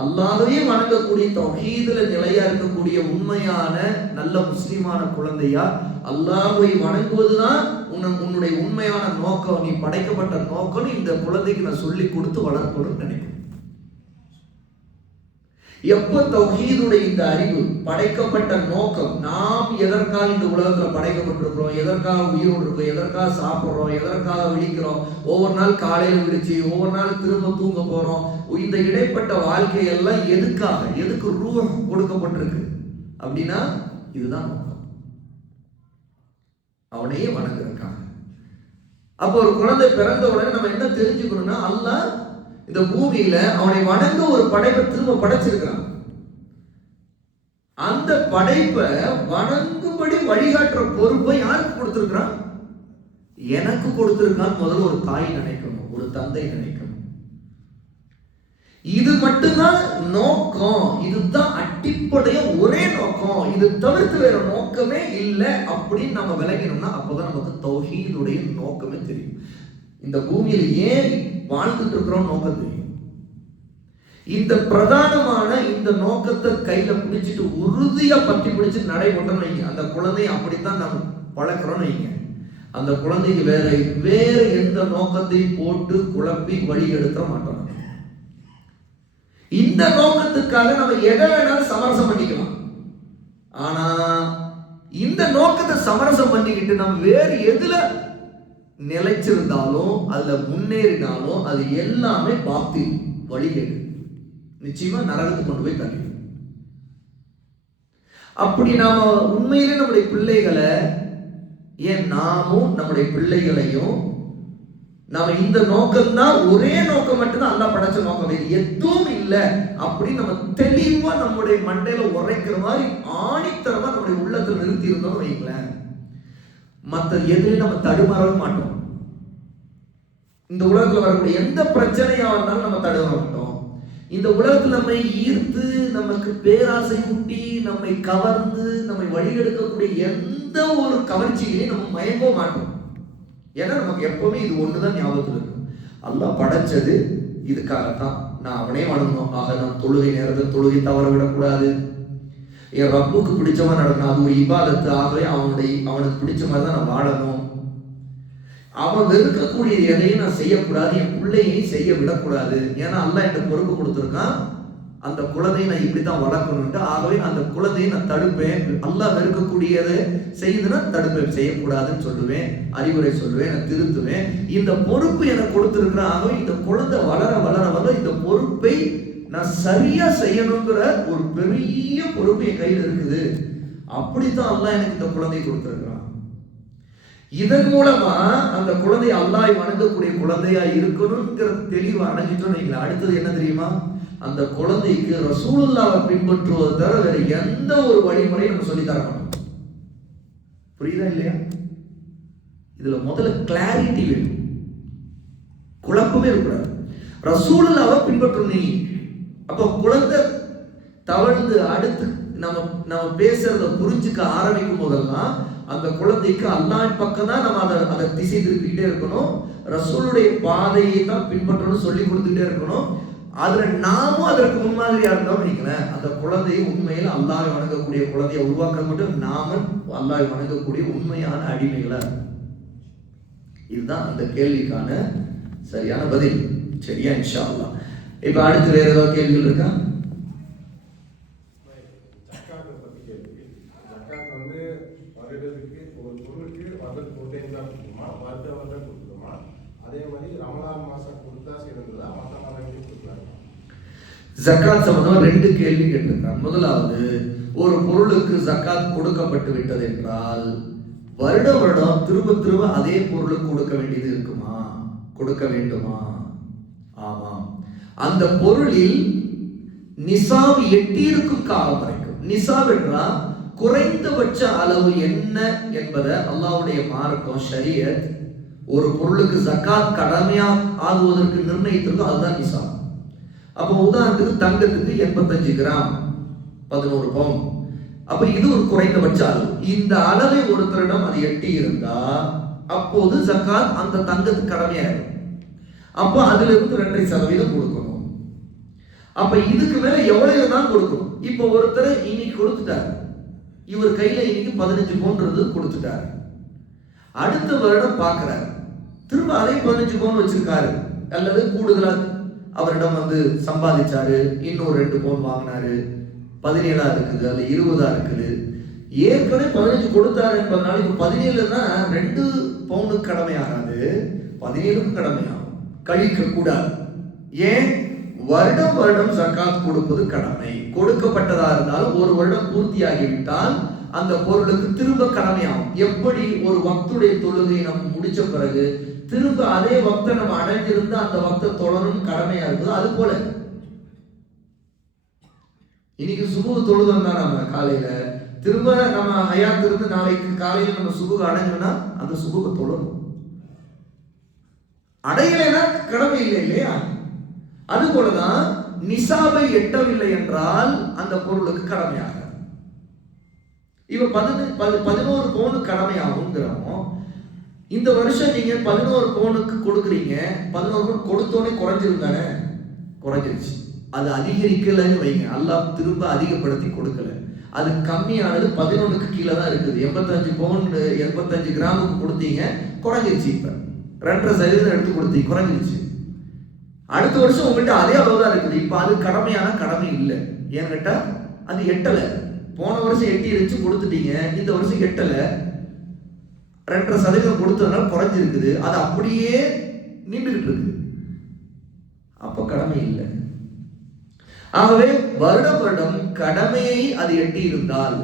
அல்லாஹ்வையே வணங்கக்கூடிய தௌஹீதுல நிலையா இருக்கக்கூடிய உண்மையான நல்ல முஸ்லிமான குழந்தையா அல்லாஹ்வை வணங்குவதுதான் உன்னுடைய உண்மையான நோக்கம், நீ படைக்கப்பட்ட நோக்கம். இந்த குழந்தைக்கு நான் சொல்லி கொடுத்து வளர்க்கணும்னு நினைக்கிறேன். எப்ப தௌஹீதுடைய இந்த அறிவு, படைக்கப்பட்ட நோக்கம், நாம் எதற்காக இந்த உலகத்துல படைக்கப்பட்டிருக்கிறோம், எதற்காக உயிரோடு இருக்கோம், எதற்காக சாப்பிடுறோம், எதற்காக விழிக்கிறோம், ஒவ்வொரு நாள் காலையில விழிச்சு ஒவ்வொரு நாள் திரும்ப தூங்க போறோம், இந்த இடைப்பட்ட வாழ்க்கையெல்லாம் எதுக்காக, எதுக்கு ரூஹ் கொடுக்கப்பட்டிருக்கு அப்படின்னா இதுதான் நோக்கம், அவனையே வணங்குறதுக்காக. அப்போ ஒரு குழந்தை பிறந்த உடனே நம்ம என்ன தெரிஞ்சுக்கணும்னா, அல்லாஹ் இந்த பூமியில அவனை வணங்க ஒரு படைப்பை திரும்ப படைச்சிருக்கிறான். அந்த படைப்பை வணங்கும்படி வழிகாட்டுற பொறுப்பை யாருக்கு கொடுத்திருக்கிறான்? எனக்கு கொடுத்திருக்கான். முதல்ல ஒரு தாய் நினைக்கணும், ஒரு தந்தை நினைக்கணும். இது மட்டும்தான் நோக்கம், இதுதான் அடிப்படைய ஒரே நோக்கம், இது தவிர்த்து வேற நோக்கமே இல்லை அப்படின்னு நம்ம விளங்கினோம்னா அப்பதான் நமக்கு தௌஹீதுடைய நோக்கமே தெரியும். இந்த பூமியில் ஏன் வாழ்ந்துட்டு இருக்கிறோம் நோக்கம் தெரியும். இந்த பிரதானமான இந்த நோக்கத்தை கையில பிடிச்சிட்டு உறுதியா பற்றி பிடிச்சு நடைபெற்றோம் வைங்க, அந்த குழந்தையை அப்படித்தான் நம்ம பழக்கிறோம் வைங்க, அந்த குழந்தைக்கு வேற எந்த நோக்கத்தையும் போட்டு குழப்பி வழி எடுக்க மாட்டோம். இந்த நோக்கத்துக்காக நம்ம எதை வேணாலும் சமரசம் பண்ணிக்கலாம். ஆனா இந்த நோக்கத்தை சமரசம் பண்ணிக்கிட்டு நம்ம வேறு எதுல நிலைச்சிருந்தாலும் அதுல முன்னேறினாலும் அது எல்லாமே பாத்தில், வழிகேடு, நிச்சயமா நரகத்துக்கு கொண்டு போய் தள்ளி. அப்படி நாம உண்மையிலே நம்முடைய பிள்ளைகளை, ஏன் நாமும் நம்முடைய பிள்ளைகளையும் நாம இந்த நோக்கம் தான், ஒரே நோக்கம் மட்டும்தான் அல்லாஹ் படைச்ச நோக்கம், வேறு எதுவும் இல்லை அப்படின்னு நம்ம தெளிவா நம்முடைய மண்டையில உரைக்கிற மாதிரி ஆணித்தரமா நம்முடைய உள்ளத்துல நிறுத்தி இருந்தோம் வைங்களேன், மற்ற எதுலையும் நம்ம தடுமாறவே மாட்டோம். இந்த உலகத்துல வரக்கூடிய எந்த பிரச்சனையா இருந்தாலும் நம்ம தடுமாற மாட்டோம். இந்த உலகத்துல நம்மை ஈர்த்து நமக்கு பேராசை ஊட்டி நம்மை கவர்ந்து நம்மை வழிகெடுக்கக்கூடிய எந்த ஒரு கவர்ச்சியிலையும் நம்ம மயங்க மாட்டோம். ஏன்னா நமக்கு எப்பவுமே இது ஒண்ணுதான் ஞாபகத்தில் இருக்கும், அல்லாஹ் படைச்சது இதுக்காகத்தான், நான் அவனே வணங்கணும். ஆக நான் தொழுகை நேரத்தில் தொழுகை தவற விடக்கூடாது, என் ரப்புக்கு பிடிச்சமா நடக்கணும், அது ஒரு இபாதத்து. ஆகவே அவனுக்கு பிடிச்ச மாதிரி தான் நான் வாழணும். அவன் வெறுக்கக்கூடிய எதையும் நான் செய்யக்கூடாது, என் பிள்ளையையும் செய்ய விடக்கூடாது. ஏன்னா அல்லாஹ் எனக்கு பொறுப்பு கொடுத்துருக்கான், அந்த குழந்தையை நான் இப்படித்தான் வளர்க்கணும்ட்டு. ஆகவே அந்த குழந்தையை நான் தடுப்பேன். அல்லாஹ் வெறுக்கக்கூடியதை செய்யுதுன்னா தடுப்பேன், செய்யக்கூடாதுன்னு சொல்லுவேன், அறிவுரை சொல்லுவேன், நான் திருத்துவேன். இந்த பொறுப்பு எனக்கு கொடுத்துருக்கிறேன். ஆகவே இந்த குழந்தை வளர வளர வளர இந்த பொறுப்பை நான் சரியா செய்யணுங்கிற ஒரு பெரிய பொறுப்பு என் கையில் இருக்குது. அப்படித்தான் அல்லாஹ் எனக்கு இந்த குழந்தையை கொடுத்துருக்கிறான். இதன் மூலமா அந்த குழந்தை அல்லாஹ்வை வணங்கக்கூடிய குழந்தையா இருக்கணும்ங்கிற தெளிவு அடைஞ்சிட்டோம். நீங்க அடுத்தது என்ன தெரியுமா? அந்த குழந்தைக்கு ரசூலுல்லாஹ்வை பின்பற்றுவதை தவிர வேற எந்த ஒரு வழிமுறையும் நம்ம சொல்லி தர மாட்டோம். புரியுதா இல்லையா? இதுல முதல்ல கிளாரிட்டி வேணும், குழப்பமே இருக்கக்கூடாது. ரசூலுல்லாஹ்வை பின்பற்றணும் நீ. அப்ப குழந்தை தவழ்ந்து அடுத்து நம்ம பேசுறத புரிஞ்சுக்க ஆரம்பிக்கும் போதெல்லாம் அந்த குழந்தைக்கு அல்லாஹ் பக்கம் தான் நம்ம அதை திசை திருப்பிக்கிட்டே இருக்கணும். ரசூலுடைய பாதையை தான் பின்பற்றணும் சொல்லி கொடுத்துட்டே இருக்கணும். அதுல நாமும் அதற்கு முன்மாதிரியா இருந்தோம் நினைக்கிறேன். அந்த குழந்தையை உண்மையில் அல்லாஹ்வை வணங்கக்கூடிய குழந்தையை உருவாக்க மட்டும் நாம அல்லாஹ்வை வணங்கக்கூடிய உண்மையான அடிமைகளா. இதுதான் அந்த கேள்விக்கான சரியான பதில். சரியா? இன்ஷா அல்லாஹ். இப்ப அடுத்து வேற ஏதாவது கேள்விகள் இருக்கா? ஜக்காத் சம்பந்தமா 2 கேள்வி கேட்டிருக்காங்க. முதலாவது, ஒரு பொருளுக்கு ஜக்காத் கொடுக்கப்பட்டு விட்டது என்றால் வருடம் திரும்ப திரும்ப அதே பொருளுக்கு கொடுக்க வேண்டியது இருக்குமா, கொடுக்க வேண்டுமா? ஆமாம். அந்த பொருளில் நிசாப் எட்டியிருக்கும் காலம் வரைக்கும். நிசாப் என்றால் குறைந்தபட்ச அளவு என்ன என்பதை அல்லாஹ்வுடைய மார்க்கம் ஷரியத் ஒரு பொருளுக்கு ஜக்காத் கடமையா ஆகுவதற்கு நிர்ணயித்திருக்கும். அதுதான் நிசாப். அப்போ உதாரணத்துக்கு தங்கத்துக்கு 85 கிராம் 11 பவுன். அப்ப இது ஒரு குறைந்தபட்ச அளவு. இந்த அளவை ஒருத்தரிடம் அது எட்டி இருந்தா அப்போது ஜக்காத் அந்த தங்கத்துக்கு கடமையாகும். அப்போ அதுல இருந்து 2.5% கொடுக்கணும். அப்ப இதுக்கு மேல எவ்வளவு தான் கொடுக்கணும். இப்போ ஒருத்தர் இன்னைக்கு கொடுத்துட்டாரு, இவர் கையில இன்னைக்கு 15 பவுன் கொடுத்துட்டாரு. அடுத்த வருடம் பார்க்கிறாரு, திரும்ப அதே 15 பவுன் வச்சிருக்காரு, அல்லது கூடுதலா அவரிடம் சம்பாதிச்சாரு, இன்னொரு 2 பவுன் வாங்கினாரு, 17 இருக்குது, அல்ல 20 இருக்குது. ஏற்கனவே 15 கொடுத்தாரு என்பதனால இப்ப 17னா 2 பவுனுக்கு கடமையாகாது, 17க்கும் கடமையாகும். கழிக்க கூடாது. ஏன்? வருடம் ஜக்காத் கொடுப்பது கடமை. கொடுக்கப்பட்டதா இருந்தாலும் ஒரு வருடம் பூர்த்தியாகிவிட்டால் அந்த பொருளுக்கு திரும்ப கடமையாகும். எப்படி ஒரு வக்துடைய தொழுகையை நம்ம முடிச்ச பிறகு திரும்ப அதே வக்தை நம்ம அடைஞ்சிருந்து அந்த வக்தை தொடரும் கடமையா இருக்குது. அது போல இன்னைக்கு சுபு தொழுதோம்னா நம்ம காலையில திரும்ப நம்ம ஹயாத் இருந்து நாளைக்கு காலையில நம்ம சுபுக்கு அடைஞ்சோம்னா அந்த சுபுக்கு தொழணும். அடையலைன்னா கடமை இல்லை இல்லையா? அது போலதான் நிசாபை எட்டவில்லை என்றால் அந்த பொருளுக்கு கடமையாக இவ 11 பவுனுக்கு கடமையாகுங்கிறோம். இந்த வருஷம் நீங்க 11 பவுனுக்கு கொடுக்குறீங்க, 11 பவுன் கொடுத்தோடனே குறைஞ்சிருந்தானே, குறைஞ்சிருச்சு. அது அதிகரிக்கலன்னு வைங்க, அல்லாஹ் திரும்ப அதிகப்படுத்தி கொடுக்கல. அது கம்மியானது 11க்கு கீழே தான் இருக்குது. 85 பவுன் 85 கிராமுக்கு கொடுத்தீங்க, குறைஞ்சிருச்சு. இப்ப 2.5% எடுத்து கொடுத்தீங்க, குறைஞ்சிருச்சு. அடுத்த வருஷம் உங்கள்கிட்ட அதே அளவுதான் இருக்குது. இப்ப அது கடமையான கடமை இல்லை. ஏன்னு கேட்டா அது எட்டல. போன வருஷம் எட்டிருச்சு கொடுத்துட்டீங்க, இந்த வருஷம் எட்டல, 2.5% கொடுத்ததுனால குறைஞ்சிருக்குது. அது அப்படியே நீண்டுகிட்டு இருக்கு. அப்ப கடமை இல்லை. ஆகவே வருடம் கடமையை அது எட்டி இருந்தால்,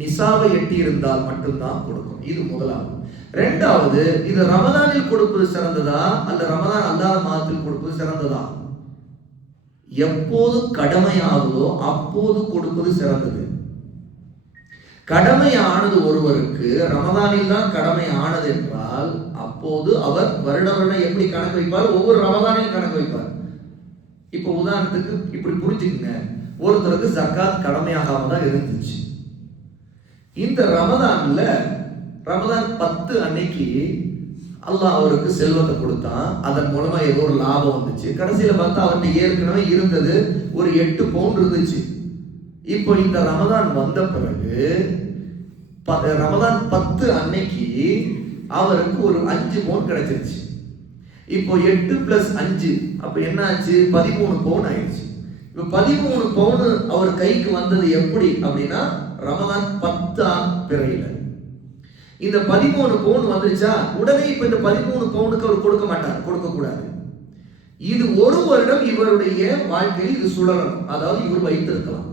நிசாவை எட்டி இருந்தால் மட்டும்தான் கொடுக்கும். இது முதலாவது. இரண்டாவது, இது ரமதானில் கொடுப்பது சிறந்ததா அல்ல ரமதான் அல்லாத மாதத்தில் கொடுப்பது சிறந்ததா? எப்போது கடமையாகுதோ அப்போது கொடுப்பது சிறந்தது. கடமையானது ஒருவருக்கு ரமதானில் தான் கடமை ஆனது என்றால் அப்போது அவர் வருடம் எப்படி கணக்கு வைப்பார்? ஒவ்வொரு ரமதானில் கணக்கு வைப்பார். இப்ப உதாரணத்துக்கு இப்படி புரிஞ்சுக்குங்க, ஒருத்தருக்கு ஜக்காத் கடமையாகாம தான் இருந்துச்சு. இந்த ரமதான் 10 அன்னைக்கு அல்லாஹ் அவருக்கு செல்வத்தை கொடுத்தான். அதன் மூலமா ஏதோ ஒரு லாபம் வந்துச்சு. கடைசியில பார்த்தா அவர்கிட்ட ஏற்கனவே இருந்தது ஒரு 8 பவுன் இருந்துச்சு. இப்போ இந்த ரமதான் வந்த பிறகு ரமதான் 10 அன்னைக்கு அவருக்கு ஒரு 5 பவுன் கிடைச்சிருச்சு. இப்போ 8 + 5 அப்ப என்ன ஆச்சு? 13 பவுன் ஆயிடுச்சு. இப்ப 13 பவுன் அவர் கைக்கு வந்தது எப்படி அப்படின்னா ரமதான் 10ஆம் பிறையில. இந்த 13 பவுன் வந்துருச்சா, உடனே இப்ப இந்த 13 பவுனுக்கு அவர் கொடுக்க மாட்டார், கொடுக்க கூடாது. இது ஒரு வருடம் இவருடைய வாழ்க்கையில் இது சுழலும். அதாவது இவர் வைத்திருக்கலாம்.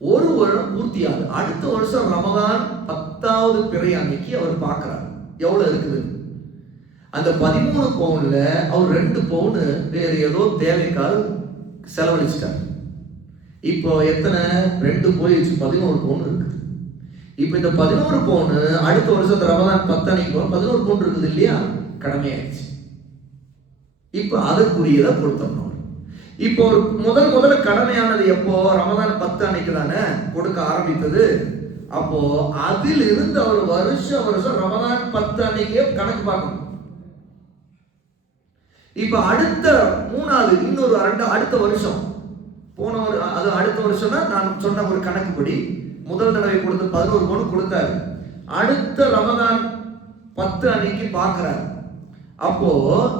ஒரு வருடம் பூர்த்தியாது. அடுத்த வருஷம் ரமதான் 10வது பிறை அன்னைக்கு அவர் பார்க்கிறார் எவ்வளவு இருக்குது. அந்த 13 பவுன்ல அவர் 2 பவுன் வேற ஏதோ தேவைக்காக செலவழிச்சிட்டார். இப்போ எத்தனை, 2 போயிடுச்சு, 11 பவுன் இருக்கு. இப்போ இந்த 11 பவுன் அடுத்த வருஷம் ரமதான் 10 அன்னைக்கு 11 பவுன் இருக்குது இல்லையா, கடமையாயிடுச்சு. இப்போ அதற்குரியதை கொடுத்தோம். இப்போ முதல்ல கடமையானது எப்போ, ரமதான் 10 அன்னைக்கு தானே கொடுக்க ஆரம்பித்தது. அப்போ அதில் இருந்து அவர் வருஷம் ரமதான் 10 அன்னைக்கே கணக்கு பார்க்கணும். இப்ப அடுத்த 3வது இன்னொரு அடுத்த வருஷம் போன அது அடுத்த வருஷம்னா நான் சொன்ன ஒரு கணக்குப்படி முதல் தடவை கொடுத்த 11 பவுன் கொடுத்தாரு. அடுத்த ரமதான் 10 அன்னைக்கு பார்க்கிறார். அப்போ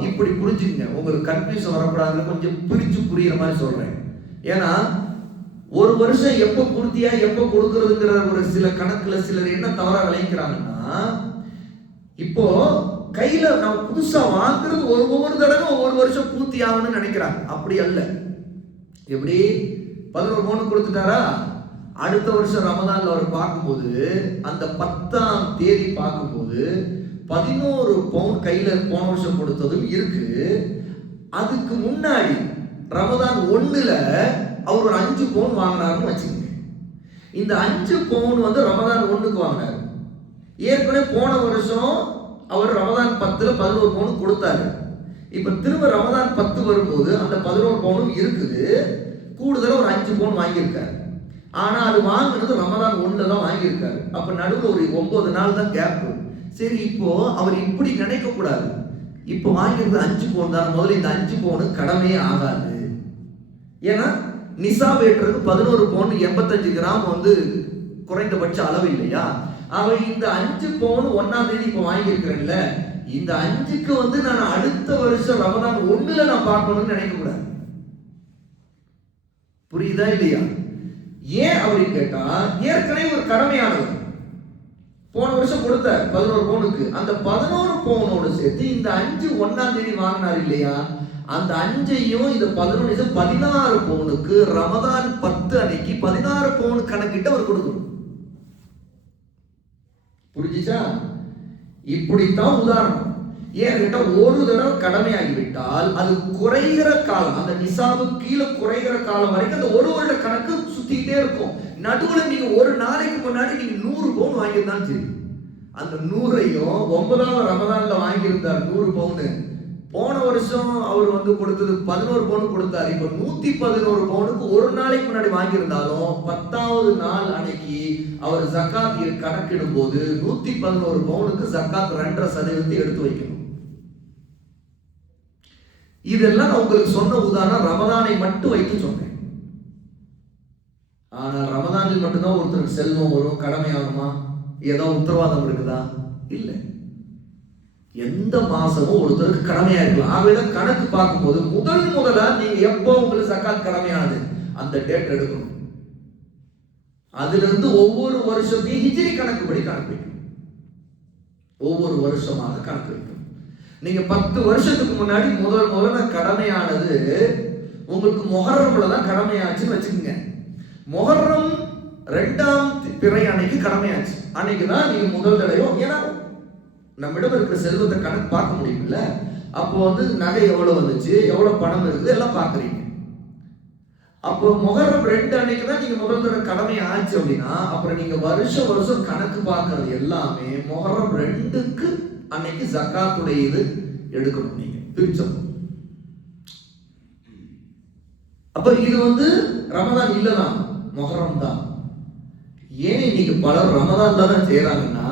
இப்படி புரிஞ்சுங்க, உங்களுக்கு கன்ஃபியூஷன் வரக்கூடாதுன்னு கொஞ்சம் பிரிச்சு புரியுற மாதிரி சொல்றேன். ஏன்னா ஒரு வருஷம் எப்ப பூர்த்தியா எப்ப கொடுக்கறதுங்கிற ஒரு சில கணக்குல சிலர் என்ன தவறா விளைக்கிறாங்கன்னா, இப்போ கையில நம்ம புதுசா வாங்குறது ஒவ்வொரு தடவை ஒவ்வொரு வருஷம் பூர்த்தி ஆகணும்னு நினைக்கிறாங்க. அப்படி அல்ல. எப்படி 11 பவுன் கொடுத்துட்டாரா, அடுத்த வருஷம் ரமதான்ல அவர் பார்க்கும்போது அந்த 10ஆம் தேதி பார்க்கும்போது 11 பவுன் கையில போன வருஷம் கொடுத்ததும் இருக்கு. அதுக்கு முன்னாடி ரமதான் 1ல அவர் ஒரு 5 பவுன் வாங்கினாருன்னு வச்சுக்கோங்க. இந்த 5 பவுன் வந்து ரமதான் 1க்கு வாங்கினாரு. ஏற்கனவே போன வருஷம் அவர் ரமதான் 10ல 11 பவுன் கொடுத்தாரு. இப்ப திரும்ப ரமதான் 10 வரும்போது அந்த 11 பவுனும் இருக்குது, கூடுதலா ஒரு 5 பவுன் வாங்கியிருக்காரு. ஆனா அது வாங்கினது ரமதான் 1ல தான் வாங்கியிருக்காரு. அப்ப நடுவில் ஒரு 9 நாள் தான் கேப். சரி, இப்போ அவர் இப்படி நினைக்க கூடாது. இப்போ வாங்கியிருந்தது 5 பவுன் தான், முதல்ல இந்த 5 பவுன் கடமையே ஆகாது. ஏன்னா நிசாப் ஏற்றுறது 11 பவுன் 85 கிராம் வந்து குறைந்தபட்ச அளவு இல்லையா. அவன் இந்த 5 பவுன் 1ஆம் தேதி இப்போ வாங்கியிருக்கிறேன்ல, இந்த 5க்கு வந்து நான் அடுத்த வருஷம் ரமதான் 1ல நான் பார்க்கணும்னு நினைக்க கூடாது. புரியுதா இல்லையா? ஏன் அப்படின்னு கேட்டா, ஏற்கனவே ஒரு கடமையானது போன வருஷம் கொடுத்த 11 பவுனுக்கு அந்த 11 பவுனோடு சேர்த்து இந்த 5 1ஆம் தேதி வாங்கினார் இல்லையா, அந்த 5ஐயும் இந்த 11 16 பவுனுக்கு ரமதான் 10 அன்னைக்கு 16 பவுன் கணக்கிட்டு அவர் கொடுக்கணும். புரிஞ்சுச்சா? இப்படித்தான் உதாரணம். ஏன் கேட்டா, ஒரு தடவை கடமையாகிவிட்டால் அது குறைகிற காலம், அந்த நிசாபு கீழே குறைகிற காலம் வரைக்கும் அந்த ஒரு வருட கணக்கு சுத்திக்கிட்டே இருக்கும். நடுவில் நீங்க ஒரு நாளைக்கு முன்னாடி நீங்க 100 பவுன் வாங்கியிருந்தாலும் சரி, அந்த 100ஐயும் 9ஆம் ரமதான்ல வாங்கியிருந்தார் 100 பவுன். போன வருஷம் அவர் வந்து கொடுத்தது 11 பவுன் கொடுத்தாரு. இப்ப 111 பவுனுக்கு ஒரு நாளைக்கு முன்னாடி வாங்கியிருந்தாலும் 10வது நாள் அன்னைக்கு அவர் ஜக்காத் கணக்கிடும் போது 111 பவுனுக்கு ஜக்காத் 2.5% எடுத்து வைக்கணும். இதெல்லாம் நான் உங்களுக்கு சொன்ன உதாரணம் ரமதானை மட்டும் வைத்து சொன்னேன். ஆனால் ரமதானில் மட்டும்தான் ஒருத்தருக்கு செல்வம் வரும், கடமையாகுமா, ஏதோ உத்தரவாதம் இருக்குதா? இல்லை. எந்த மாசமும் ஒருத்தருக்கு கடமையா இருக்கலாம். ஆகவேதான் கணக்கு பார்க்கும்போது முதலா நீங்க எப்போ உங்களுக்கு ஜக்காத் கடமையானது அந்த டேட் எடுக்கணும். அதுல இருந்து ஒவ்வொரு வருஷத்தையும் ஹிஜ்ரி கணக்குப்படி கணக்கு வைக்கணும். ஒவ்வொரு வருஷமாக கணக்கு வைக்கணும். நீங்க 10 வருஷத்துக்கு முன்னாடி முதல்ல கடமையானது உங்களுக்கு முஹர்ரம்ல தான் கடமையாச்சுன்னு வச்சுக்கோங்க. முஹர்ரம் 2ஆம் பிறை அன்னைக்கு கடமையாச்சு. அன்னைக்கு தான் நீங்க முதல் தடவை, ஏன்னா நம்மிடம் இருக்கிற செல்வத்தை கணக்கு பார்க்க முடியும்ல. அப்போ வந்து நகை எவ்வளவு வந்துச்சு, எவ்வளவு பணம் இருக்குது எல்லாம் பார்க்குறீங்க. அப்போ முஹர்ரம் 2 அன்னைக்கு தான் நீங்க முதல் தடவை கடமை ஆச்சு அப்படின்னா, அப்புறம் நீங்க வருஷம் கணக்கு பார்க்கறது எல்லாமே முஹர்ரம் 2க்கு அன்னைக்கு ஜக்காத்துடைய இது எடுக்கணும். நீங்க பிரிச்சோம். அப்ப இது வந்து ரமதான் இல்லதான், முஹர்ரம் தான். ஏன் இன்னைக்கு பலர் ரமதான் தான் செய்யறாங்கன்னா,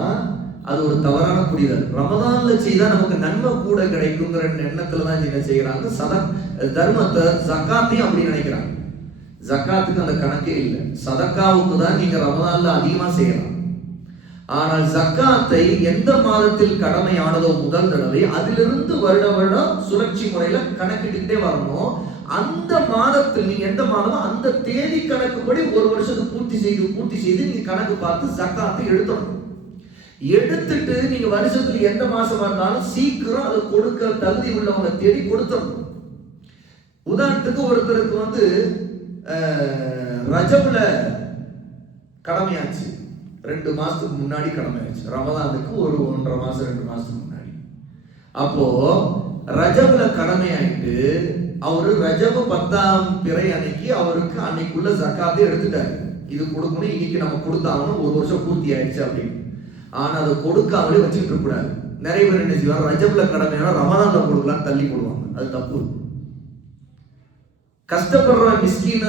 அது ஒரு தவறான புரிதல். ரமதான்ல செய்தா நமக்கு நன்மை கூட கிடைக்குங்கிற எண்ணத்துலதான் என்ன செய்யறாங்க, தர்மத்தை ஜக்காத்தையும் அப்படி நினைக்கிறாங்க. ஜக்காத்துக்கு அந்த கணக்கே இல்லை. சதக்காவுக்கு தான் நீங்க ரமதான்ல அதிகமா செய்யலாம். ஆனால் ஜக்காத்தை எந்த மாதத்தில் கடமையானதோ முதல் தடவை அதிலிருந்து வருட வருடம் சுழற்சி முறையில கணக்கிட்டுக்கிட்டே வரணும். அந்த மாதத்தில் நீங்க எந்த மாதமோ அந்த தேதி கணக்குப்படி ஒரு வருஷத்துக்கு பூர்த்தி செய்து நீங்க கணக்கு பார்த்து ஜக்காத்தை எடுத்துடணும். எடுத்துட்டு நீங்க வருஷத்துல எந்த மாசமா இருந்தாலும் சீக்கிரம் அதை கொடுக்க தகுதி உள்ளவங்க தேடி கொடுத்துடணும். உதாரணத்துக்கு ஒருத்தருக்கு ரஜப்ல கடமையாச்சு, 2 மாசத்துக்கு முன்னாடி கடமையாச்சு, ரமதானுக்கு 1.5 மாசம் 2 மாசத்துக்கு முன்னாடி. அப்போ ரஜப்ல கடமையாயிட்டு அவரு ரஜபு 10ஆம் பிறை அன்னைக்கு அவருக்கு அன்னைக்குள்ள ஜக்காத்தை எடுத்துட்டாரு. இது கொடுக்கணும், இன்னைக்கு நம்ம கொடுத்தாங்கன்னு 1 வருஷம் பூர்த்தி ஆயிடுச்சு அப்படின்னு. ஆனா அதை கொடுக்காமலே வச்சுட்டு இருக்க கூடாது. நிறைய பேர் என்ன செய்வாங்க, ரஜப்ல கடமையான ரமதான்ல கொடுக்கலாம்னு தள்ளி போடுவாங்க. அது தப்பு. கஷ்டப்படுற மிஸ்கீன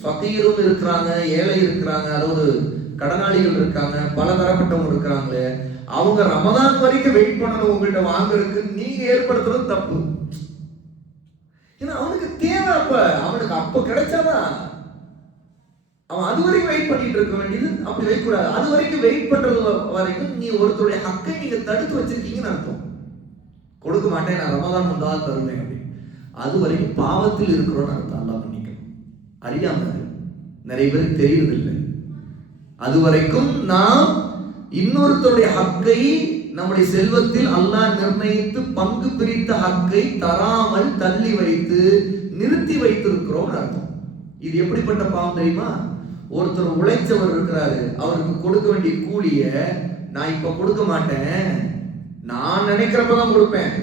ஃபகீரும் இருக்கிறாங்க, ஏழை இருக்கிறாங்க, அதாவது கடனாளிகள் இருக்காங்க, பல தரப்பட்டவங்க இருக்கிறாங்களே, அவங்க ரமதான் வரைக்கும் வெயிட் பண்ணணும் உங்கள்கிட்ட வாங்குறதுக்கு நீங்க ஏற்படுத்துறது தப்பு. ஏன்னா அவனுக்கு தேவை, அவனுக்கு அப்ப கிடைச்சாதான் அவன் அது வரைக்கும் வெயிட் பண்ணிட்டு இருக்க வேண்டியது. அப்படி வைக்க கூடாது. அது வரைக்கும் வெயிட் பண்றது வரைக்கும் நீ ஒருத்தருடைய ஹக்கை நீங்க தடுத்து வச்சிருக்கீங்கன்னு அர்த்தம். கொடுக்க மாட்டேன், நான் ரமதான் முந்தான் தருவேன் அப்படின்னு. அது வரைக்கும் பாவத்தில் இருக்கிறோன்னு அர்த்தம். அல்லா பண்ணிக்கணும். அறியாம நிறைய பேருக்கு தெரியறதில்லை. அது வரைக்கும் நாம் இன்னொருத்தருடைய ஹக்கை, நம்முடைய செல்வத்தில் அல்லாஹ் நிர்ணயித்து பங்கு பிரித்த ஹக்கை தராமல் தள்ளி வைத்து நிறுத்தி வைத்திருக்கிறோம் அர்த்தம். இது எப்படிப்பட்ட பாவம் தெரியுமா? ஒருத்தர் உழைச்சவர் இருக்கிறாரு, அவருக்கு கொடுக்க வேண்டிய கூலிய நான் இப்ப கொடுக்க மாட்டேன், நான் நினைக்கிறப்பதான் கொடுப்பேன்.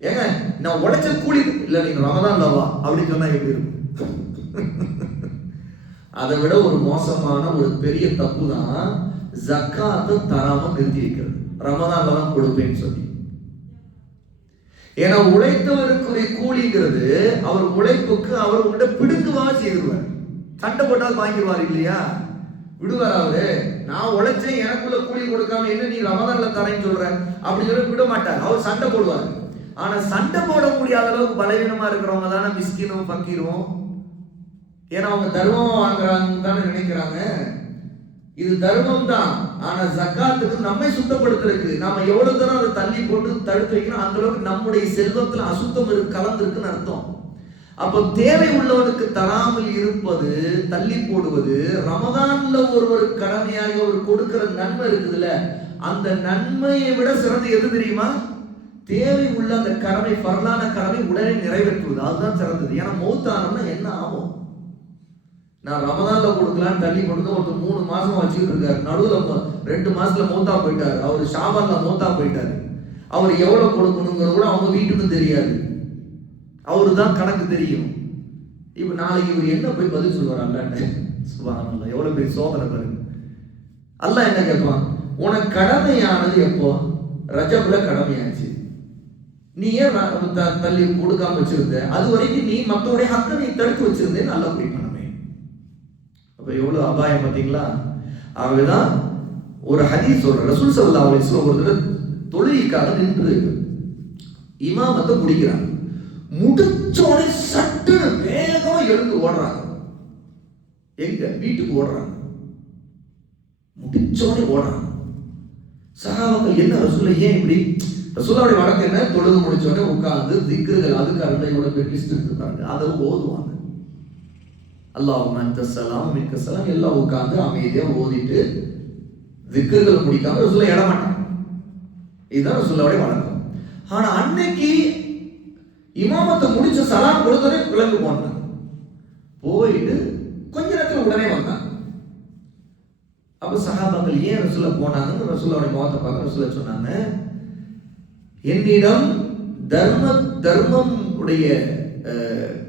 ஏங்க நான் உழைச்ச கூலி இல்ல, நீங்க ரமதான் வா அப்படின்னு சொன்னா எப்படி இருக்கும்? அதை விட ஒரு மோசமான ஒரு பெரிய தப்பு தான் ஜக்காத்தை தராம நிறுத்தி வைக்கிறது. ரமதான்ல தான் கொடுப்பேன்னு சொல்லி. ஏன்னா உழைத்தவருக்குரிய கூலிங்கிறது அவர் உழைப்புக்கு அவர் உங்கள்கிட்ட பிடுங்குவா செய்துருவார். சண்டை போட்டால் வாங்கிடுவார் இல்லையா? விடுவார் அவரு. நான் உழைச்சேன், எனக்குள்ள கூலி கொடுக்காம என்ன நீ ரமதான்ல தரேன்னு சொல்ற அப்படின்னு சொல்லி விட மாட்டார். அவர் சண்டை போடுவார். ஆனா சண்டை போட முடியாத அளவுக்கு பலவீனமா இருக்கிறவங்க தானே மிஸ்கினும் பக்கீரும். ஏன்னா அவங்க தர்மம் வாங்குறாங்கன்னு தானே நினைக்கிறாங்க. இது தர்மம் தான். ஆனா ஜக்காத்துக்கு நம்மை சுத்தப்படுத்துறதுக்கு நாம எவ்வளவு தூரம் அதை தள்ளி போட்டு தடுத்து வைக்கணும், அந்த அளவுக்கு நம்முடைய செல்வத்துல அசுத்தம் கலந்துருக்குன்னு அர்த்தம். அப்ப தேவை உள்ளவனுக்கு தராமல் இருப்பது, தள்ளி போடுவது, ரமதான்ல ஒருவர் கடமையாக ஒரு கொடுக்கிற நன்மை இருக்குதுல்ல, அந்த நன்மையை விட சிறந்து எது தெரியுமா? தேவை உள்ள அந்த கடமை, பரலான கடமை உடனே நிறைவேற்றுவது. அதுதான் சிறந்தது. ஏன்னா மௌத்தானம்னா என்ன ஆகும்? நான் ரமதான்ல கொடுக்கலான்னு தள்ளி கொடுத்து ஒருத்தர் 3 மாசம் வச்சுக்கிட்டு இருக்காரு, நடுவில் 2 மாசத்துல மௌத்தா போயிட்டாரு, அவரு ஷாபான்ல மௌத்தா போயிட்டாரு. அவர் எவ்வளவு கொடுக்கணுங்கிறது கூட அவங்க வீட்டுக்கும் தெரியாது, அவரு தான் கணக்கு தெரியும். இப்ப நாளைக்கு இவர் என்ன போய் பதில் சொல்லுவார் அல்லாஹ்ட்ட? சுப்ஹானல்லாஹ், எவ்வளவு பெரிய சோதனை பாருங்க. அல்லாஹ் என்ன கேட்பான்? உனக்கு கடமையானது எப்போ? ரஜப்ல கடமையாச்சு, நீ ஏன் தள்ளி கொடுக்காம வச்சிருந்த? அது வரைக்கும் நீ மற்றவருடைய ஹக்கை நீ தடுத்து வச்சிருந்தேன்னு நல்லா பிடிக்கணுமே. அப்ப எவ்வளவு அபாயம் பார்த்தீங்களா? ஆகவேதான் ஒரு ஹதீஸ் சொல்ற, ரசூல் ஸல்லல்லாஹு அலைஹி வஸல்லம் ஒரு தடவை தொழுகைக்காக நின்று இமாமத்தை முடிக்கிறாங்க. முடிச்சோடனே சட்டு வேகமா எழுந்து ஓடுறாங்க. எங்க வீட்டுக்கு ஓடுறாங்க. முடிச்சோடனே ஓடுறாங்க. சஹாபாக்கள் என்ன ரசூலை ஏன் இப்படி? ரசூலுடைய வழக்கம் என்ன? தொழுது முடிச்சோடனே உட்கார்ந்து திக்ருகள், அதுக்கு அருளையோட லிஸ்ட் இருக்காங்க, அதை ஓதுவாங்க. அல்லாஹும்ம அன்த ஸலாம் மின்க ஸலாம் எல்லாம் உட்கார்ந்து அமைதியா ஓதிட்டு திக்ருகள் முடிக்காம ரசூலை எட மாட்டாங்க. இதுதான் ரசூலுடைய வழக்கம். ஆனா அன்னைக்கு இமாமத்தை முடிச்ச சலாம் கொடுத்தோடனே கிளம்பி போனாங்க. போயிட்டு கொஞ்ச நேரத்தில் உடனே வந்தாங்க. அப்ப சஹாபாக்கள் ஏன் ரசூலா போனாங்கன்னு ரசூலுடைய முகத்தை பார்க்க ரசூலா சொன்னாங்க, என்னிடம் தர்மம் உடைய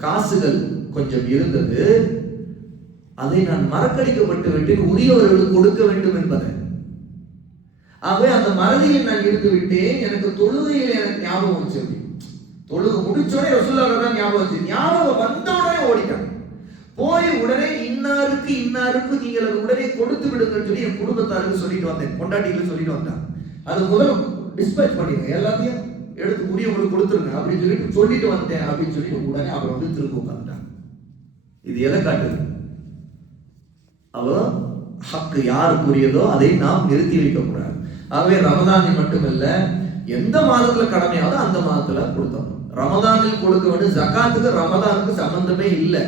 காசுகள் கொஞ்சம் இருந்தது, அதை நான் மறக்கடிக்கப்பட்டு விட்டேன், உரியவர்களுக்கு கொடுக்க வேண்டும் என்பதை. ஆகவே அந்த மறதியில் நான் இருந்து விட்டேன். எனக்கு தொழுகையில் எனக்கு ஞாபகம் வச்சு, தொழுகை முடிச்சோடனே ரசூலுல்லாஹ் தான் ஞாபகம் வச்சு, ஞாபகம் வந்த உடனே ஓடிட்டான். போய் உடனே இன்னாருக்கு நீங்கள் அது உடனே கொடுத்து விடுங்கன்னு சொல்லி என் குடும்பத்தாருக்கு சொல்லிட்டு வந்தேன், பொண்டாட்டிகளுக்கு சொல்லிட்டு வந்தேன். அது முதல் டிஸ்பேச் பண்ணிடுங்க, எல்லாத்தையும் எடுத்து உரியவங்களுக்கு கொடுத்துருங்க அப்படின்னு சொல்லிட்டு வந்தேன் அப்படின்னு சொல்லி உடனே அவர் வந்து திரும்ப உட்காந்துட்டாங்க. இது எதை காட்டுது? அவ ஹக்கு யாருக்குரியதோ அதை நாம் நிறுத்தி வைக்கக்கூடாது. ஆகவே ரமதானில் மட்டுமல்ல, எந்த மாதத்துல கடமையாவது அந்த மாதத்துல கொடுத்தோம். ரமதானில் கொடுக்க வேண்டிய ஜகாத்துக்கு ரமதானுக்கு சம்பந்தமே இல்லை.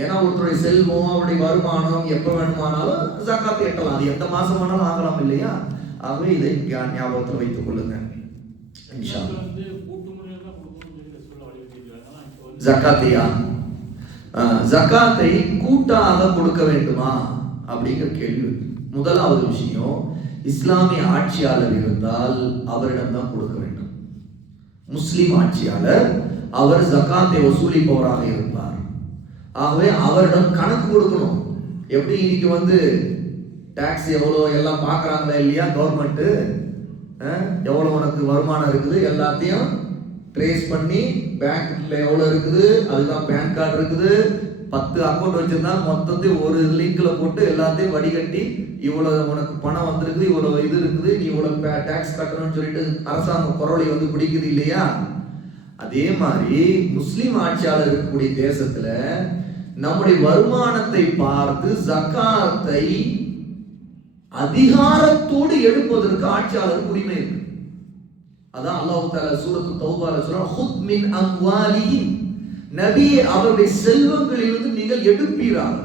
ஏன்னா ஒருத்தருடைய செல்வம், அவருடைய வருமானம் எப்ப வேணுமானாலும் ஜகாத்து எட்டலாம். அது எந்த மாசம் வேணாலும் ஆகலாம் இல்லையா? ஆகவே இதை ஞாபகத்தில் வைத்துக் கொள்ளுங்க. ஜகாத்தியா, ஜகாத்தை கூட்டாக கொடுக்க வேண்டுமா அப்படிங்கிற கேள்வி. முதலாவது விஷயம், இஸ்லாமிய ஆட்சியாளர் இருந்தால் அவரிடம் தான் கொடுக்க வேண்டும். முஸ்லிம் ஆட்சியாளர் அவர் ஜகாத்தை வசூலிப்பவராக இருப்பார். ஆகவே அவரிடம் கணக்கு கொடுக்கணும். எப்படி இன்னைக்கு டாக்ஸ் எவ்வளோ எல்லாம் பார்க்குறாங்களா இல்லையா? கவர்மெண்ட்டு எவ்வளோ உனக்கு வருமானம் இருக்குது எல்லாத்தையும் ட்ரேஸ் பண்ணி பேங்க்ல எவ்வளோ இருக்குது, அதுதான் பேன் கார்டு இருக்குது, 10 அக்கௌண்ட் வச்சிருந்தா மொத்தத்தையும் ஒரு லிங்க்ல போட்டு எல்லாத்தையும் வடிகட்டி இவ்வளோ உனக்கு பணம் வந்திருக்குது, இவ்வளோ இது இருக்குது, நீ இவ்வளோ டாக்ஸ் கட்டணும்னு சொல்லிட்டு அரசாங்கம் குரலை பிடிக்குது இல்லையா? அதே மாதிரி முஸ்லிம் ஆட்சியாளர் இருக்கக்கூடிய தேசத்துல நம்முடைய வருமானத்தை பார்த்து ஜகாத்தை அதிகாரத்தோடு எடுப்பதற்கு ஆட்சியாளருக்கு உரிமை இருக்கு. அதான் அல்லாஹ் தஆலா சூரத்து தௌபால சொல்றான், "ஹுத் மின் அம்வாலிஹிம்", நபியே அவருடைய செல்வங்களிலிருந்து நீங்கள் எடுப்பீராக.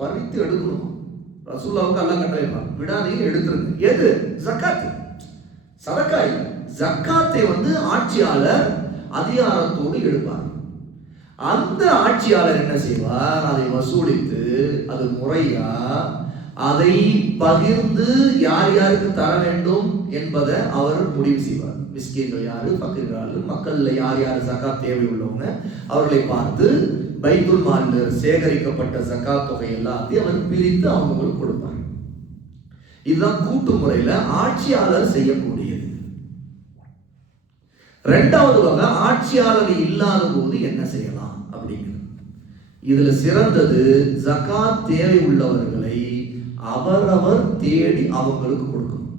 பறித்து எடுக்கணும். ரசூலுல்லாஹ்வுக்கு அல்லாஹ் கட்டளையிடுறான், விடாதீங்க, எடுத்துருங்க. எது? ஜகாத். சதக்கா இல்லை. ஜகாத்தை ஆட்சியாளர் அதிகாரத்தோடு எடுப்பார். அந்த ஆட்சியாளர் என்ன செய்வார்? அதை வசூலித்து அது முறையா அதை பகிர்ந்து யார் யாருக்கு தர வேண்டும் என்பதை அவர் முடிவு செய்வார். மிஸ்கீன்கள் யாரு, ஃபக்கீர்கள், மக்கள்ல யார் யார் ஜகாத் தேவை உள்ளவங்க அவர்களை பார்த்து பைத்துல் மாலில் சேகரிக்கப்பட்ட ஜகாத் தொகை எல்லாத்தையும் அவர் பிரித்து அவங்களுக்கு கொடுப்பார். இதுதான் கூட்டு முறையில ஆட்சியாளர் செய்யக்கூடியது. இரண்டாவது வகை, ஆட்சியாளர் இல்லாத போது என்ன செய்யலாம் அப்படிங்கிறது. இதுல சிறந்தது ஜகாத் தேவை உள்ளவர்களை அவரவர் தேடி அவங்களுக்கு கொடுக்கணும்.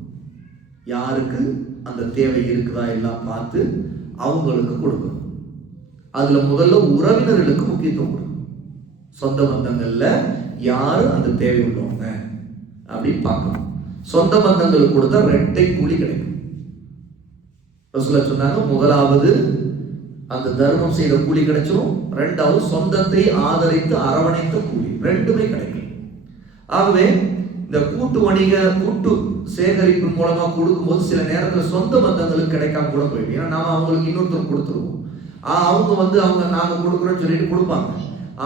யாருக்கு அந்த தேவை இருக்குதா எல்லாம் பார்த்து அவங்களுக்கு கொடுக்கணும். அதுல முதல்ல உறவினர்களுக்கு முக்கியத்துவம் கொடுக்கணும். சொந்த பந்தங்கள்ல யாரு அந்த தேவை உள்ளவங்க அப்படின்னு பார்க்கணும். சொந்த பந்தங்களுக்கு கொடுத்தா 2 கூலி கிடைக்கும். ரசூலுல்லாஹ் சொன்னாங்க, முதலாவது அந்த தர்மம் செய்த கூலி கிடைச்சிடும், இரண்டாவது சொந்தத்தை ஆதரித்து அரவணைத்த கூலி, 2மே கிடைக்கும். ஆகவே இந்த கூட்டு வணிக கூட்டு சேகரிப்பு மூலமா கொடுக்கும்போது சில நேரத்தில் சொந்த பந்தங்களுக்கு கிடைக்காம கூட போயிடும். ஏன்னா நாம அவங்களுக்கு இன்னொருத்தர் கொடுத்துருவோம், அவங்க அவங்க நாங்க கொடுக்குறோம்னு சொல்லிட்டு கொடுப்பாங்க.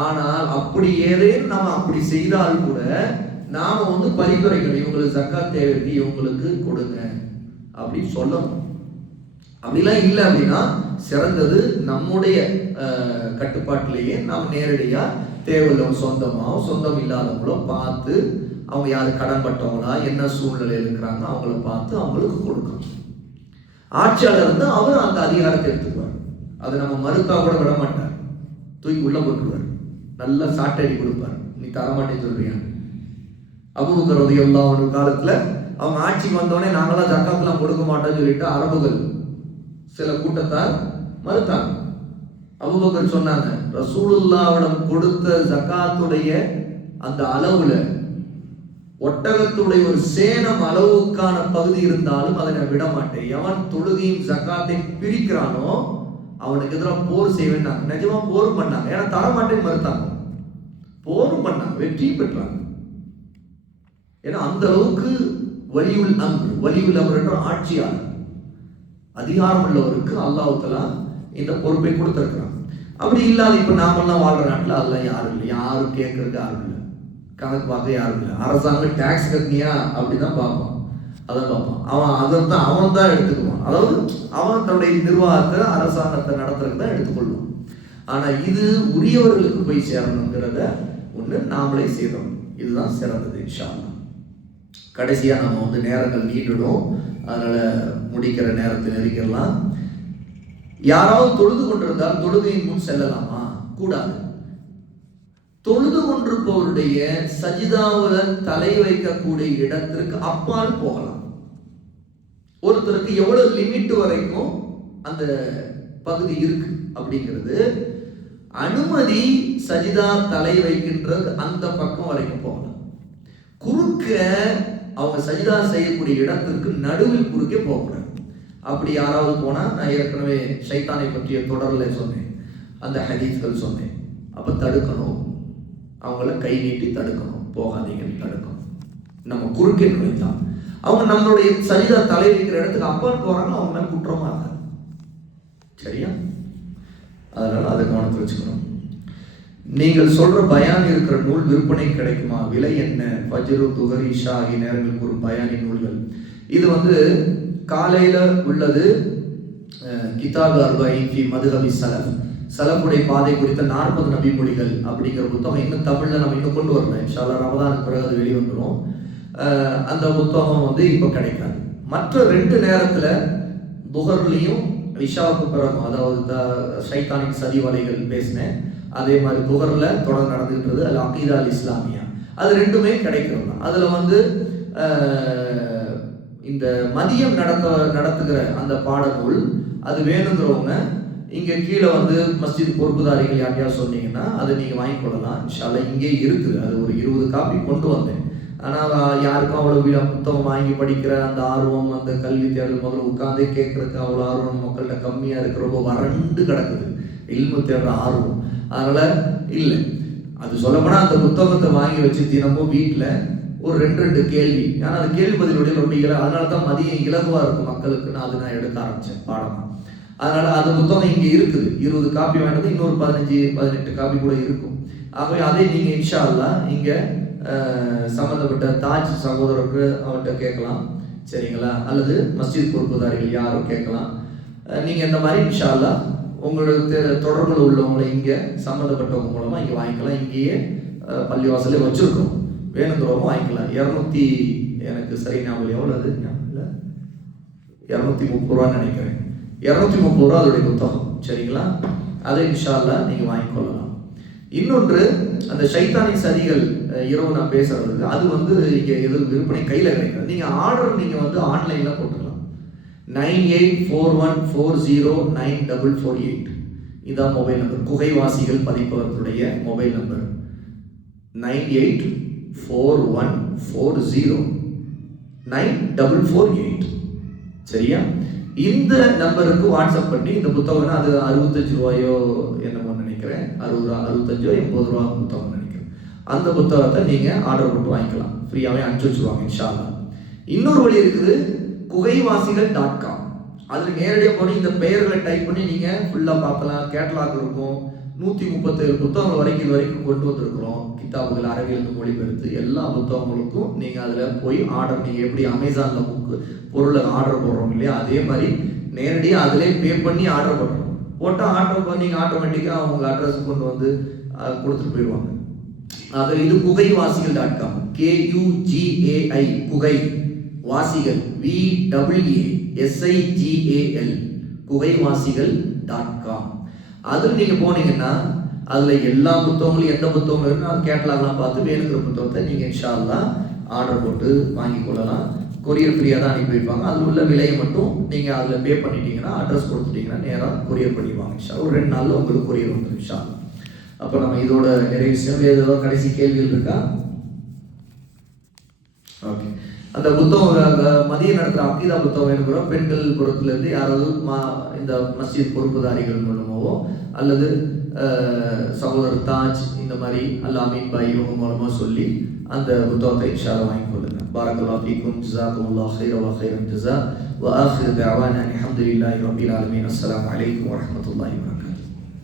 ஆனால் அப்படி ஏதேனும் நாம அப்படி செய்தால் கூட நாம பரிந்துரைக்கணும், இவங்களுக்கு ஜக்காத் தேவைக்கு இவங்களுக்கு கொடுங்க அப்படின்னு சொல்லணும். அப்படிலாம் இல்லை அப்படின்னா சிறந்தது நம்முடைய கட்டுப்பாட்டிலேயே நாம் நேரடியா தேவையில்லவங்க சொந்தமாவோ சொந்தம் இல்லாதவங்களோ பார்த்து அவங்க யாரு கடன்பட்டவங்களா என்ன சூழ்நிலையில் இருக்கிறாங்க அவங்கள பார்த்து அவங்களுக்கு கொடுக்கணும். ஆட்சியாளர் அவர் அந்த அதிகாரத்தை எடுத்துக்குவார். அதை நம்ம மறுத்தா கூட விட மாட்டார், தூக்கி உள்ள போட்டுருவார், நல்லா சாட்டடி கொடுப்பார். நீ தரமாட்டேன்னு சொல்றியா? அபூபக்கர் ரலியல்லாஹு அன்ஹு காலத்துல அவங்க ஆட்சிக்கு வந்தோடனே நாங்களாம் ஜக்காத்லாம் கொடுக்க மாட்டோம்னு சொல்லிட்டு அரபுகள் சில கூட்டத்தார் மறுத்தாங்க. அபூபக்கர் சொன்னாங்க, ரசூலுல்லாஹ்விடம் கொடுத்த ஜகாத்துடைய அந்த அளவுல ஒட்டகத்துடைய ஒரு சேனம் அளவுக்கான பகுதி இருந்தாலும் அதை நான் விட மாட்டேன். எவன் தொழுகையும் ஜகாத்தை பிரிக்கிறானோ அவனுக்கு எதிராக போர் செய்வேன். நிஜமா போரும் பண்ணாங்க. ஏன்னா தரமாட்டேன்னு மறுத்தாங்க, போரும் பண்ணாங்க, வெற்றி பெற்றாங்க. ஏன்னா அந்த அளவுக்கு வலியுல் அம்ர் என்ற ஆட்சியாளர் அதிகாரம் உள்ளவருக்கு அல்லாஹ் தஆலா இந்த பொறுப்பை கொடுத்திருக்கிறான். அப்படி இல்லாத இப்ப நாமெல்லாம் வாழ்ற நாட்டில் அதெல்லாம் யாரும் இல்லை, யாரும் கேட்கறதுக்கு யாரும் இல்லை, கணக்கு பார்க்க யாரும் இல்லை. அரசாங்கம் டாக்ஸ் கட்டினியா அப்படிதான் பார்ப்பான், அதான் பார்ப்பான். அவன் தான் எடுத்துக்குவான். அதாவது அவன் தன்னுடைய நிர்வாகத்தை அரசாங்கத்தை நடத்துறதுக்கு தான் எடுத்துக்கொள்வான். ஆனா இது உரியவர்களுக்கு போய் சேரணுங்கிறத ஒண்ணு நாமளே செய்யணும். இதுதான் சிறந்தது. இன்ஷா அல்லாஹ். கடைசியா நம்ம நேரங்கள் நீண்டிடும், அதனால முடிக்கிற நேரத்தில் நெருங்கிடலாம். யாராவது தொழுது கொண்டிருந்தால் தொழுகையின் முன் செல்லலாமா? கூடாது. தொழுது கொண்டிருப்பவருடைய சஜிதாவுல தலை வைக்கக்கூடிய இடத்திற்கு அப்பால் போகலாம். ஒருத்தருக்கு எவ்வளவு லிமிட் வரைக்கும் அந்த பகுதி இருக்கு அப்படிங்கிறது அனுமதி. சஜிதா தலை வைக்கின்றது அந்த பக்கம் வரைக்கும் போகலாம். குறுக்க அவங்க சஜிதா செய்யக்கூடிய இடத்திற்கு நடுவில் குறுக்கே போகக்கூடாது. அப்படி யாராவது போனால், நான் ஏற்கனவே ஷைத்தானை பற்றிய தொடர்ல சொன்னேன், அந்த ஹதீஸ்கள் சொன்னேன். அப்போ தடுக்கணும், அவங்கள கை நீட்டி தடுக்கணும், போகாதீங்கன்னு தடுக்கணும். நம்ம குறுக்கே நுழைத்தான் அவங்க நம்மளுடைய சஜிதா தலை வைக்கிற இடத்துக்கு அப்பால் போறாங்க, அவங்க மேல குற்றமா இருக்காது. சரியா? அதனால அதை கவனத்தில் வச்சுக்கணும். நீங்கள் சொல்ற பயான் இருக்கிற நூல் விற்பனை கிடைக்குமா? விலை என்ன? ஃபஜ்ரு, துஹர், இஷா ஆகிய நேரங்களுக்கு ஒரு பயானின் நூல்கள். இது காலையில உள்ளது கிதாபு அர்பஈன் ஃபி மதுஹபி ஸலஃப், ஸலஃபுடைய பாதை குறித்த 40 நபி மொழிகள் அப்படிங்கிற புத்தகம் இன்னும் தமிழ்ல நம்ம இன்னும் கொண்டு வரல. இன்ஷா அல்லாஹ் ரமதானுக்கு பிறகு அது வெளிவந்துடும். அந்த புத்தகம் இப்போ கிடைக்காது. மற்ற 2 நேரத்துல துஹர்லையும் இஷாவுக்கு பிறகு, அதாவது ஷைத்தானின் சதிவலைகள் பேசினேன், அதே மாதிரி துஹர்ல தொடர் நடந்துகின்றது அல் அகீதா அல் இஸ்லாமியா, அது 2மே கிடைக்கிறது தான். அதுல இந்த மதியம் நடத்துகிற அந்த பாடநூல் அது வேணுங்கிறவங்க இங்க கீழே மஸ்ஜித் பொறுப்புதாரிகள் யாரையாவது சொன்னீங்கன்னா அதை நீங்க வாங்கிக்கொள்ளலாம். இன்ஷா அல்லாஹ் இங்கே இருக்குது. அது ஒரு 20 காப்பி கொண்டு வந்தேன். ஆனால் யாருக்கும் அவ்வளோ புத்தகம் வாங்கி படிக்கிற அந்த ஆர்வம், அந்த கல்வி தேடல், முதல்ல உட்காந்து கேட்கறதுக்கு அவ்வளோ ஆர்வம் மக்கள்கிட்ட கம்மியாக இருக்கு. ரொம்ப வறண்டு கிடக்குது இல்மு தேடுற ஆர்வம். அதனால இல்லை, அது சொல்லப்போனால் அந்த புத்தகத்தை வாங்கி வச்சு தினமும் வீட்டில் ஒரு 2 கேள்வி, ஏன்னா அது கேள்வி பதிலுடைய ரொம்ப அதனால தான் மதியம் இலகுவாக இருக்கும் மக்களுக்கு. நான் எடுக்க ஆரம்பித்தேன் பாடமாக. அதனால அந்த புத்தகம் இங்கே இருக்குது. 20 காப்பி வேண்டது, இன்னொரு 15-18 காப்பி கூட இருக்கும். ஆகவே அதை நீங்கள் இன்ஷா அல்லாஹ் இங்கே சம்பந்தப்பட்ட தாஜ் சகோதரருக்கு அவர்கிட்ட கேட்கலாம், சரிங்களா? அல்லது மஸ்ஜித் பொறுப்புதாரிகள் யாரோ கேட்கலாம். நீங்கள் இந்த மாதிரி இன்ஷா அல்லாஹ் உங்களுக்கு தொடர்பில் உள்ளவங்களை இங்கே சம்மந்தப்பட்டவங்க மூலமாக இங்கே வாங்கிக்கலாம். இங்கேயே பள்ளிவாசலே வச்சுருக்கோம், வேணுங்கிறவங்க வாங்கிக்கலாம். 200 எனக்கு சரி ஞாபகம் எவ்வளோ, அது ஞாபகம் இல்லை, 230 ரூபான்னு நினைக்கிறேன். 230 ரூபா அதோடைய புத்தகம், சரிங்களா? அதை இன்ஷா அல்லாஹ் நீங்கள் வாங்கிக்கொள்ளலாம். இன்னொன்று, அந்த ஷைத்தானின் சதிகள் இரவு நான் பேசுறது, அது இங்கே எதுவும் விற்பனை கையில் கிடைக்காது. நீங்கள் ஆர்டர் நீங்கள் ஆன்லைனில் போட்டுக்கலாம். 9841409448 இதான் மொபைல் நம்பர். குகைவாசிகள் பதிப்பவர்களுடைய மொபைல் நம்பர் 9841409448. சரியா? இந்த நம்பருக்கு வாட்ஸ்அப் பண்ணி இந்த புத்தகம், அது 65 ரூபாயோ என்னமோ நினைக்கிறேன், 65 80 ரூபா புத்தகம் நினைக்கிறேன். அந்த புத்தகத்தை நீங்கள் ஆர்டர் போட்டு வாங்கிக்கலாம், ஃப்ரீயாகவே அனுப்பிச்சி வச்சுருவாங்க இன்ஷா அல்லாஹ். இன்னொரு வழி இருக்குது, குகைவாசிகள்.com. அதில் நேரடியாக போய் இந்த பெயர்களை டைப் பண்ணி நீங்கள் ஃபுல்லாக பார்க்கலாம். கேட்டலாக் இருக்கும். 137 புத்தகங்கள் வரைக்கும் இது வரைக்கும் கொண்டு வந்திருக்கிறோம். கிதாபுகள் அரபியிலிருந்து மொழிபெயர்த்து எல்லா புத்தகங்களுக்கும் நீங்கள் அதில் போய் ஆர்டர், நீங்கள் எப்படி அமேசானில் பொருளை ஆர்டர் போடுறோம் இல்லையா, அதே மாதிரி நேரடியாக அதிலே பே பண்ணி ஆர்டர் பண்ணுறோம். போட்டால் ஆர்டர் பண்ணி ஆட்டோமேட்டிக்காக அவங்க அட்ரஸ் கொண்டு கொடுத்துட்டு போயிடுவாங்க. ஆக இது குகைவாசிகள்.com, KUGAI, குகை வாசிகள், VAASIGAL, குகைவாசிகள்.com. அதில் நீங்கள் போனீங்கன்னா அதில் எல்லா புத்தகங்களும் எந்த புத்தகங்கள் இருக்குன்னு அது கேட்டலாகலாம் பார்த்து வேணுங்கிற புத்தகத்தை நீங்கள் இன்ஷா அல்லாஹ் ஆர்டர் போட்டு வாங்கி கொள்ளலாம். கொரியர் ஃப்ரீயாக தான் அனுப்பி வைப்பாங்க. அதில் உள்ள விலையை மட்டும் நீங்கள் அதில் பே பண்ணிட்டீங்கன்னா, அட்ரஸ் கொடுத்துட்டீங்கன்னா நேராக கொரியர் பண்ணிடுவாங்க. இன்ஷா ஒரு 2 நாளில் உங்களுக்கு கொரியர் வந்துடும் இன்ஷா அல்லாஹ். அப்போ நம்ம இதோட நிறைய விஷயம், ஏதோ கடைசி கேள்விகள் இருக்கா? ஓகே. அந்த புத்தகம் மதியம் நடத்துகிற அக்கீதா புத்தகம் வேணுங்கிற பெண்கள் புறத்துலேருந்து யாராவது இந்த மஸ்ஜித் பொறுப்புதாரிகள் மூலமாவோ அல்லது சகோதரர் தாஜ் இந்த மாதிரி அல்லாமீன் பாய் இவங்க மூலமாக சொல்லி அந்த புத்தகத்தை இன்ஷா அல்லாஹ் வாங்கி கொள்ளுங்க. பாரக்கல்லாஹு ஃபீக்கும், ஜஸாக்குமுல்லாஹு கைரன் வ கைரன் ஜஸா, வ ஆகிரு தஅவானா அல்ஹம்துலில்லாஹி ரப்பில் ஆலமீன். அஸ்ஸலாமு அலைக்கும் வ ரஹ்மத்துல்லாஹி வ பரகாத்துஹு.